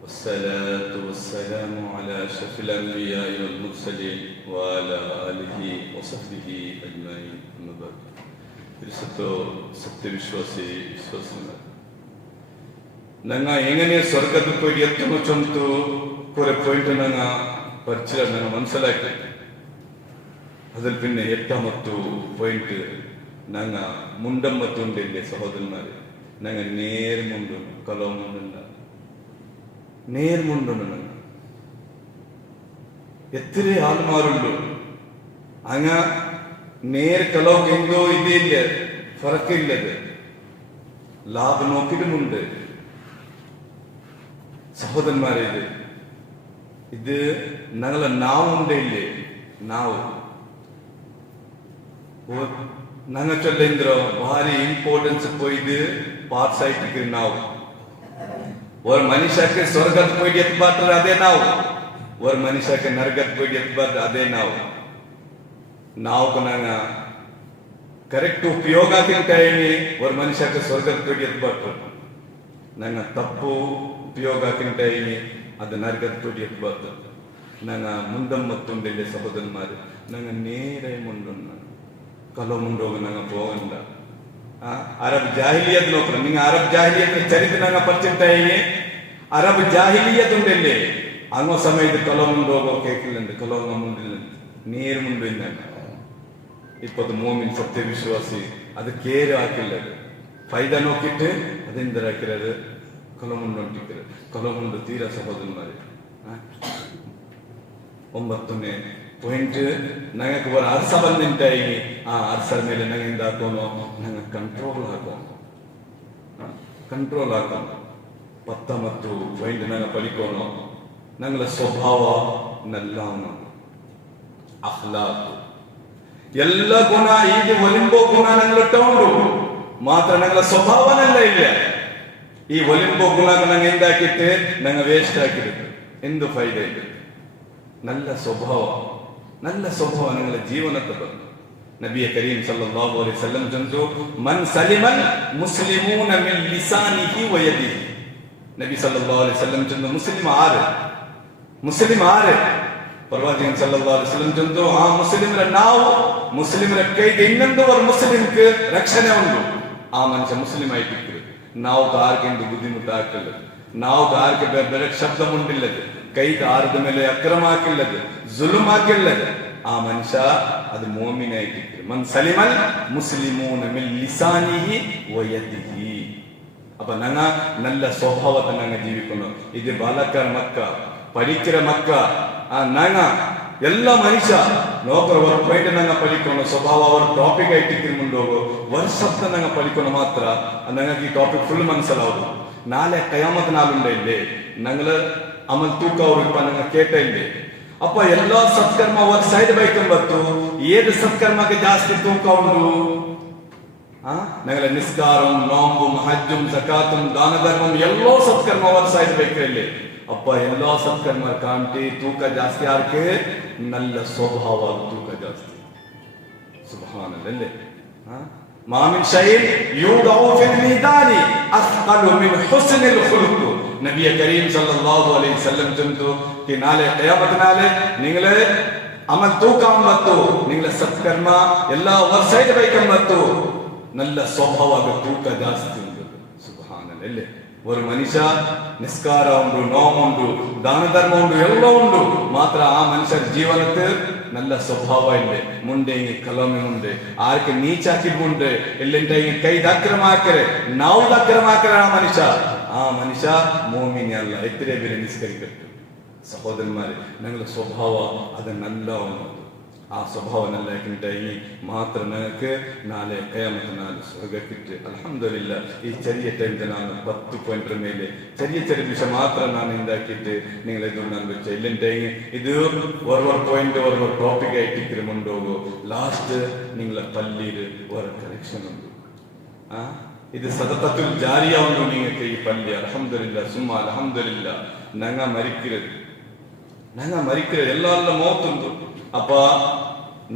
والصلاة والسلام على أشرف الأنبياء والمرسلين وعلى آله وصحبه أجمعين. أما بعد സത്യവിശ്വാസി വിശ്വാസങ്ങൾ ഞങ്ങൾ എങ്ങനെ സ്വർഗത്തിൽ പോയി എത്തുന്നു ചൊന്തു കുറെ പോയിട്ട് ഞങ്ങൾ പഠിച്ച ഞങ്ങൾ മനസ്സിലാക്കി. അതിൽ പിന്നെ എട്ടാമത്തെ പോയിന്റ് ഞങ്ങ മുണ്ടമ്മത്തുണ്ടില്ലേ സഹോദരന്മാര്, ഞങ്ങൾ നേർമുണ്ടുണ്ട്, കലമുണ്ടുണ്ട നേർമുണ്ടുണ്ട്. ഞങ്ങൾ എത്ര ആൾമാരുണ്ട് അങ്ങ നേർ കലോക്ക് എന്തോ ഇതില്ല, ഫറക്കില്ലത് ലാഭ നോക്കിയിട്ടുമുണ്ട് സഹോദരന്മാരെ. ഇത് ഞങ്ങളെ നാവുണ്ടേ ഇല്ലേ, നാവ് ഞങ്ങൾ ചൊല്ലേന്ദ്രോ ഭാരി ഇമ്പോർട്ടൻസ് പോയത് പാർട്സ് ആയിട്ട് നാവ്. ഒരു മനുഷ്യക്ക് സ്വർഗത്ത് പോയിട്ട് എത്തിപ്പാട്ടത് അതേ നാവ്, ഒരു മനുഷ്യക്ക് നരകത്ത് പോയിട്ട് എത്തിപ്പാട്ടത് അതേ നാവ്. ನಾವುకు ನಂಗ ಕರೆಕ್ಟ್ ಉಪಯೋಗ ಟೈಮಿ ஒரு ಮನುಷ್ಯಕ್ಕೆ ಸ್ವರ್ಗಕ್ಕೆ ಹೋಗಿ ಎತ್ತಬಾರ್ದು. ನಂಗ ತಪ್ಪು ಉಪಯೋಗ ಟೈಮಿ ಅದು ನರಕಕ್ಕೆ ಹೋಗಿ ಎತ್ತಬಾರ್ದು. ನಂಗ ಮುಂದಮ್ಮತ್ತುಂಡಿಲ್ಲ ಸಹೋದರನ್മാര്, ನಂಗ നേരെ മുണ്ടുന്ന കലോ മുണ്ടോಗ ನಂಗ പോകണ്ട. അറബ് ജാഹിലിയത്ത് നോക്കണം. നിങ്ങൾ അറബ് ജാഹിലിയത്ത് ചരിത്രം ನಂಗ ಪರಿಚಯ അറബ് ജാഹിലിയത്ത് ഉണ്ടല്ലേ, അങ്ങോ സമയത്ത് കലോ മുണ്ടോകോ കേൾക്കില്ലുണ്ട്, കലോ മുണ്ടില്ലുണ്ട്, നേര് മുണ്ടില്ല. ഇപ്പത് മോമിൻ സത്യവിശ്വാസി അത് കേര് ആക്കില്ലത്, ഫൈദ നോക്കിട്ട് അതെന്തരാക്കിയത് കൊലമുണ്ടൊട്ടിക്കത്. കൊലമുണ്ട് തീര സഹോദരന്മാര്. 9ನೇ ಪಾಯಿಂಟ್, ഞങ്ങൾക്ക് ഒരു അർസ ಬಂದಿട്ടായി. ആ അർസ ಮೇಲೆ ഞങ്ങൾ എന്താക്കണോ, ഞങ്ങൾ ಕಂಟ್ರೋಲ್ ಹಾಕೋಣ. 10ാമത്തെ ಪಾಯಿಂಟ್ ഞങ്ങൾ പഠിക്കണോ, ഞങ്ങളുടെ സ്വഭാവ നല്ല അഖ്ലാഖ് ಎಲ್ಲ ಗುಣ ಈಗ ಒಲಿಂಬೋ ಗುಣ ನಂಗೆ ಉಂಟು, ಮಾತ್ರ ನಂಗಳ ಸ್ವಭಾವನೆಲ್ಲ ಇಲ್ಲ. ಈ ಒಲಿಂಬೋ ಗುಣ ನಂಗೆ ಎಂದಾಕಿಟ್ಟು ನಂಗೆ ವೇಸ್ಟ್ ಆಗಿರುತ್ತೆ, ಎಂದು ಫೈದೆ ಇಲ್ಲ. നല്ല സ്വഭാവ നിങ്ങളുടെ ജീവനത്തെ ಬಂದು നബി കരീം സല്ലല്ലാഹു അലൈഹി വസല്ലം ചൊല്ലുന്നു, മൻ സലിമൽ മുസ്ലിമൂന മിൻ ലിസാനിഹി വ യദിഹി. നബി സല്ലല്ലാഹു അലൈഹി വസല്ലം ചൊല്ലുന്നു, മുസ്ലിം ആര് പ്രവാചകൻ സല്ലല്ലാഹു അലൈഹി വസല്ലം ചൊല്ലുന്നു, ആ മുസ്ലിമിന്റെ നാവ്, മുസ്ലിമിന്റെ കൈക്ക് ಇನ್ನೊಂದು ഒരു മുസ്ലിംക്ക് രക്ഷണ ഉണ്ട്, ആ മനുഷ്യ മുസ്ലിം ആയിട്ടിരിക്കരുത്. നാവ് ആർക്കെന്ത് ബുദ്ധിമുട്ടാക്കരുത്, നാവ് ആർക്ക് ಬೇರೆ ಶಬ್ದ ಮುಂಡಿಲ್ಲದು, ಕೈಗೆ ಆರದ ಮೇಲೆ ಅಕ್ರಮಾಕಿಲ್ಲದು, ಜುಲುಮಾಕಿಲ್ಲದು, ಆ ಮನುಷ್ಯ ಅದು ಮೋಮಿನ ಆയിട്ടിരിക്കും. മൻ സലിമൽ മുസ്ലിമൂന മിൻ ലിസാനിഹി വ യദിഹി. അപ്പൊ ഞങ്ങ നല്ല സ്വഭാവത്തെ ഞങ്ങൾ ജീവിക്കുന്നു. ഇത് ബാലക്കാർ മക്ക, പഠിக்கிற മക്ക, ನಂಗ ಎಲ್ಲ ಮನುಷ್ಯ ನೋಕರ ಅವರ ಪಾಯಿಂಟ್ ನಂಗ ಪಲಿಕೊಂಡು ಸ್ವಭಾವ ಅವರ ಟಾಪಿಕ್ ಐಟಿಕ್ಕಿನ ಮುಂದೋಗು ವರ್ಷದ ನಂಗ ಪಲಿಕೊಂಡು ಮಾತ್ರ ನಂಗೆ ಈ ಟಾಪಿಕ್ ಫುಲ್ ಮನಸ್ಸಲಾವುದು. ನಾಳೆ ಕಯಾಮತ್ ನಾಳುಂಡೆ ಇಲ್ಲಿ ನಂಗಳ ಅಮಲ್ ತೂಕ ಅವ್ರಿಗೆ ನಂಗ ಕೇಟ ಇಲ್ಲಿ. ಅಪ್ಪ ಎಲ್ಲಾ ಸತ್ಕರ್ಮ ಅವರ ಸೈಡ್ ಬೈಕೊಂಬತ್ತು, ಏದು ಸತ್ಕರ್ಮಕ್ಕೆ ಜಾಸ್ತಿ ತೂಕ ಉಂಟು? ನಂಗಳ ನಿಸ್ಕಾರಂ, ನೋಂಬು, ಹಜ್ಜುಂ, ಜಕಾತುಂ, ದಾನ ಧರ್ಮಂ ಎಲ್ಲೋ ಸತ್ಕರ್ಮ ಅವರ ಸೈಡ್ ಬೈಕಲ್ಲಿ. ಅಪ್ಪ ಎಲ್ಲಾ ಸತ್ಕರ್ಮ ಕಾಂಟಿ ತೂಕ ಜಾಸ್ತಿ ಆರ್ಕೆ നല്ല സ്വഭാവ ತೂಕ ಜಾಸ್ತಿ. സുബ്ഹാനല്ലേ. മാമിൻ ഷൈഇൻ യൂദഉ ഫിൽ മീദാനി അസ്ഖലു മിൻ ഹുസ്നിൽ ഖുലുഖ്. നബി കരീം സല്ലല്ലാഹു അലൈഹി വസല്ലം ചൊല്ലുന്നു, कि നാളെ ഖിയാമത്ത് നാളെ നിങ്ങളെ അമൽ തൂക്കാൻ വത്തു, നിങ്ങളെ സത്കർമ്മ എല്ലാ ഒരു സൈഡ് വയ്ക്കാൻ വത്തു, നല്ല സ്വഭാവ തൂക ಜಾಸ್ತಿ ഉണ്ട്. സുബ്ഹാനല്ലേ. ഒരു മനുഷ്യ നിസ്കാര ഉണ്ട്, നോമുണ്ട്, ദാനധർമ്മ ഉണ്ട്, എല്ലാം ഉണ്ട്, മാത്ര ആ മനുഷ്യർ ജീവനത്തിൽ നല്ല സ്വഭാവ ഇല്ലേ. ಮುಂಡೆಂಗಿ ಕಲಮೆ ಮುಂದೆ ಆರ್ಕೆ ನೀಚಾಕಿದ್മുണ്ട്, ಎಲ್ಲೆಂಟೆಂಗಿ ಕೈದ ಅಕ್ರಮಾಕರೆ ನಾವು ಅಕ್ರಮಾಕರೆ ಆ ಮನುಷ್ಯ മോമിനി അല്ല. എത്രേ പേര് നിസ്കരിക്കട്ടെ സഹോദരന്മാരെ, ഞങ്ങളുടെ സ്വഭാവ അത് നല്ല ആ സ്വഭാവം നല്ലായിട്ടുണ്ടെങ്കിൽ മാത്രം നിങ്ങൾക്ക് നാളെ ഖിയാമത്ത് നാൾ സ്വർഗ്ഗക്കിട്ട് അൽഹംദുലില്ലാ ഈ ചെറിയ ടൈമിൽ ഞാൻ 10 പോയിന്റ് മേലെ ചെറിയ വിഷയം മാത്രം ഞാൻ ഉണ്ടാക്കിയിട്ട് നിങ്ങൾ ഇതുകൊണ്ടാണ് വെച്ച ഇല്ലെങ്കിൽ ഇത് ഓരോ പോയിന്റ് ഓരോ ടോപ്പിക് ആയിട്ട് കൊണ്ടുപോകൂ ലാസ്റ്റ് നിങ്ങളെ പള്ളിയിൽ ഓരോ കറക്ഷൻ ഉണ്ട് ഇത് സദഖത്തുൽ ജാരിയ ഉണ്ട് നിങ്ങൾക്ക് ഈ പള്ളി അൽഹംദുലില്ലാ സുമ്മ അൽഹംദുലില്ലാ ഞങ്ങ മരിക്കരുത് എല്ലാവരുടെ മോത്തുണ്ട് അപ്പ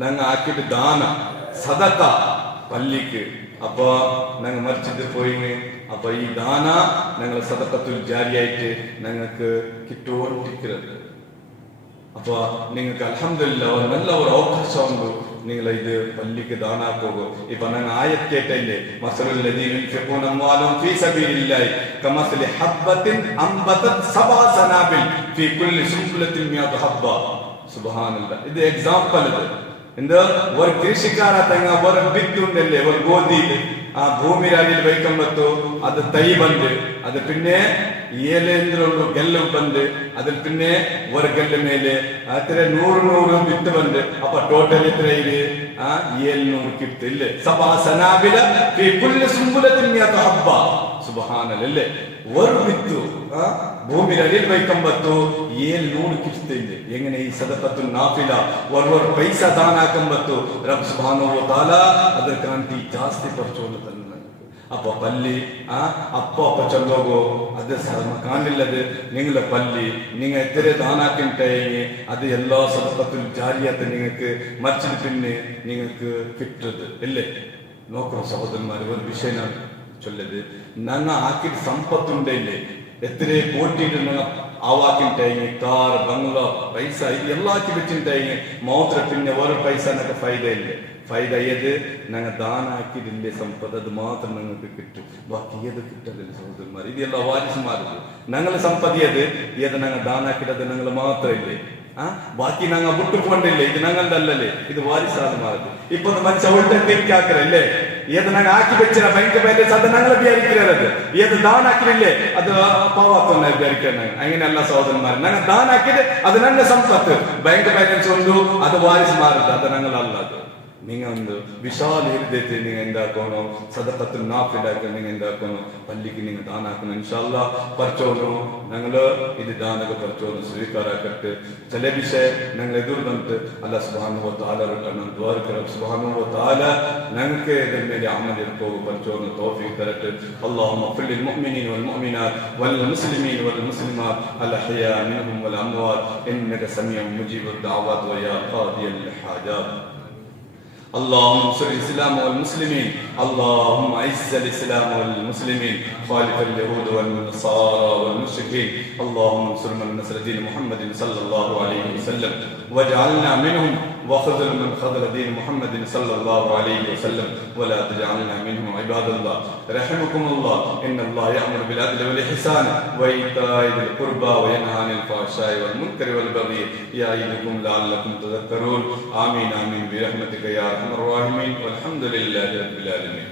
ഞങ്ങൾ ആക്കിയിട്ട് ദാന സദക്ക പള്ളിക്ക് അപ്പൊ ഞങ്ങൾ മരിച്ചിട്ട് പോയി അപ്പൊ ഈ ദാന ഞങ്ങൾ സദഖത്തുൽ ജാരിയായിട്ട് ഞങ്ങൾക്ക് കിട്ടുകൊണ്ടിരിക്കുന്നത് അപ്പൊ നിങ്ങൾക്ക് അൽഹംദുലില്ലാ നല്ല ഒരു അവകാശമുണ്ട് നിങ്ങൾ ഇത് പള്ളിക്ക് ദാനാക്കുക ഇപ്പൊ ഞങ്ങൾ ആയത്ത് കേട്ടതിന്റെ മസലുൽ ലദീന യുൻഫിഖൂന അംവാലഹും ഫീ സബീലില്ലാഹി കമസലി ഹബ്ബത്തിൻ അംബതത് സബഅ സനാബിൽ ഫീ കുല്ലി സുംബുലത്തിൻ മിഅതു ഹബ്ബ സുബ്ഹാനല്ലാ ഇത് എക്സാമ്പിൾ ഇത് എന്താ ഒരു കൃഷിക്കാര തങ്ങ ഒരു ಬಿತ್ತುಂಡಲ್ಲಿ ഒരു ಗೋಧಿ ಆ ಭೂಮಿ ಅಡಿಯಲ್ಲಿ ವೈಕಂಬತ್ತು ಅದು ತೈ ಬಂದು ಅದು ಪಿನ್ನೆ ಏಳೆಂದ್ರು ಗೆಲ್ಲು ಬಂದು ಅದ್ರ ಪಿನ್ನೆ ஒரு ಗೆಲ್ಲ ಮೇಲೆ ಅತ್ರ 100 ಬಿತ್ತು ಬಂದು ಅಪ್ಪ ಟೋಟಲ್ ಇತ್ರ ಇದೆ 700 ಕಿತ್ತು ಇಲ್ಲ ಸಬಾ ಸನಾಬಿಲ ಫಿ ಕುಲ್ಲಿ ಸುಂಬುಲತಿನ್ ಮಿಯತು ಹಬ್ಬ ಸುಬ್ಹಾನಲ್ಲಾ ഒരു ಬಿತ್ತು ಭೂಮಿ ಅಡಿಯಲ್ಲಿ ವೈಕಂಬತ್ತು 700 ಕಿತ್ತು ಇದೆ എങ്ങനെ ഈ സദഖത്തുൽ നാഫില ഒരു പൈസ ദാന ആക്കമ്പತ್ತು റബ്ബ് സുബ്ഹാനഹു വ തആല ಅದರ ಕಾಂತಿ ಜಾಸ್ತಿ ಪರ್ಚೋಲು ತಂದ അപ്പൊ പള്ളി അപ്പൊ ചൊല്ലോകോ അത് കാണില്ലത് നിങ്ങളെ പള്ളി നിങ്ങൾ എത്ര ദാനാക്കിണ്ടായി അത് എല്ലാ സദഖത്തുൽ ജാരിയത്ത് നിങ്ങൾക്ക് മറിച്ചിട്ട് പിന്നെ നിങ്ങൾക്ക് കിട്ടത് ഇല്ലേ നോക്കണം സഹോദരന്മാർ ഒരു വിഷയമാണ് ചൊല്ലത് ഞങ്ങൾ ആക്കിയിട്ട് സമ്പത്തുണ്ടല്ലേ എത്ര കോട്ടിയിട്ട് ഞങ്ങൾ ആവാക്കിണ്ടായി കാർ ബംഗ്ലാ പൈസ ഇത് എല്ലാം ആക്കി വെച്ചിട്ടുണ്ടായി മാത്രം പിന്നെ ഒരു പൈസ എന്നൊക്കെ ഫൈദ ഇല്ലേ ഫൈദ ഏത് ഞങ്ങൾ ദാനാക്കിയില്ലേ സമ്പത്ത് അത് മാത്രം ഞങ്ങൾക്ക് കിട്ടും ബാക്കി ഏത് കിട്ടലില്ല സഹോദരന്മാർ ഇത് എല്ലാ വാരിസുമാർക്ക് ഞങ്ങൾ സമ്പത്ത് ഏത് ഞങ്ങൾ ദാനാക്കിട്ടത് ഞങ്ങൾ മാത്രമില്ലേ ബാക്കി ഞങ്ങൾ വിട്ടുകൊണ്ടില്ലേ ഇത് ഞങ്ങളുടെ അല്ലല്ലേ ഇത് വാരിസാദമാർക്ക് ഇപ്പൊ മനുഷ്യ ഉൾട്ട തിരിക്കാക്കരല്ലേ ഏത് ഞങ്ങൾ ആക്കി വെച്ചിര ബാങ്ക് ബാലൻസ് അത് ഞങ്ങൾ വിചാരിക്കുന്നത് ഏത് ദാനാക്കില്ലേ അത് പാവാത്തന്നെ വിചാരിക്കുന്നത് അങ്ങനെയല്ല സഹോദരന്മാർ ഞങ്ങൾ ദാനാക്കിയിട്ട് അത് ഞങ്ങളുടെ സമ്പത്ത് ബാങ്ക് ബാലൻസ് ഉണ്ട് അത് വാരിസുമാർക്ക് അത് ഞങ്ങളല്ലത് നിങ്ങൾ ಒಂದು ವಿಶಾಲ ಹೃದಯತೆ ನೀವು ಎಂದಾಕೋನು ಸದಖത്തുൽ നാഫിലാക്കി നിങ്ങൾ എന്താക്കോನು പള്ളിക്ക് നിങ്ങൾ ദാനാക്കണം ഇൻഷാ അല്ലാഹ് പർച്ചോನು ഞങ്ങൾ ഇത് ദാനക പർച്ചോನು സ്വീകാരാക്കട്ടെ ചില വിഷയം ഞങ്ങൾ എതിർന്നിട്ട് അല്ലാഹ് സുബ്ഹാനഹു വ തആല റബ്ബന ദ്വാരക റബ്ബ് സുബ്ഹാനഹു വ തആല ഞങ്ങൾക്ക് ഇതിൽ മേലെ അമൽ ഇർക്കോ പർച്ചോನು തൗഫീഖ് തരട്ടെ اللهم اغفر للمؤمنين والمؤمنات والمسلمين والمسلمات الاحياء منهم والاموات انك سميع مجيب الدعوات ويا قاضي الحاجات اللهم انصر الاسلام والمسلمين اللهم اعز الاسلام والمسلمين خالف اليهود والنصارى والمشركين اللهم انصر من نصر دين محمد صلى الله عليه وسلم واجعلنا منهم وخذل من خذل دين محمد صلى الله عليه وسلم ولا تجعلنا منهم عباد الله رحمكم الله ان الله يأمر بالعدل والإحسان وإيتاء ذي القربى وينهى عن الفحشاء والمنكر والبغي يعظكم لعلكم تذكرون آمين آمين برحمتك يا أرحم الراحمين والحمد لله رب العالمين.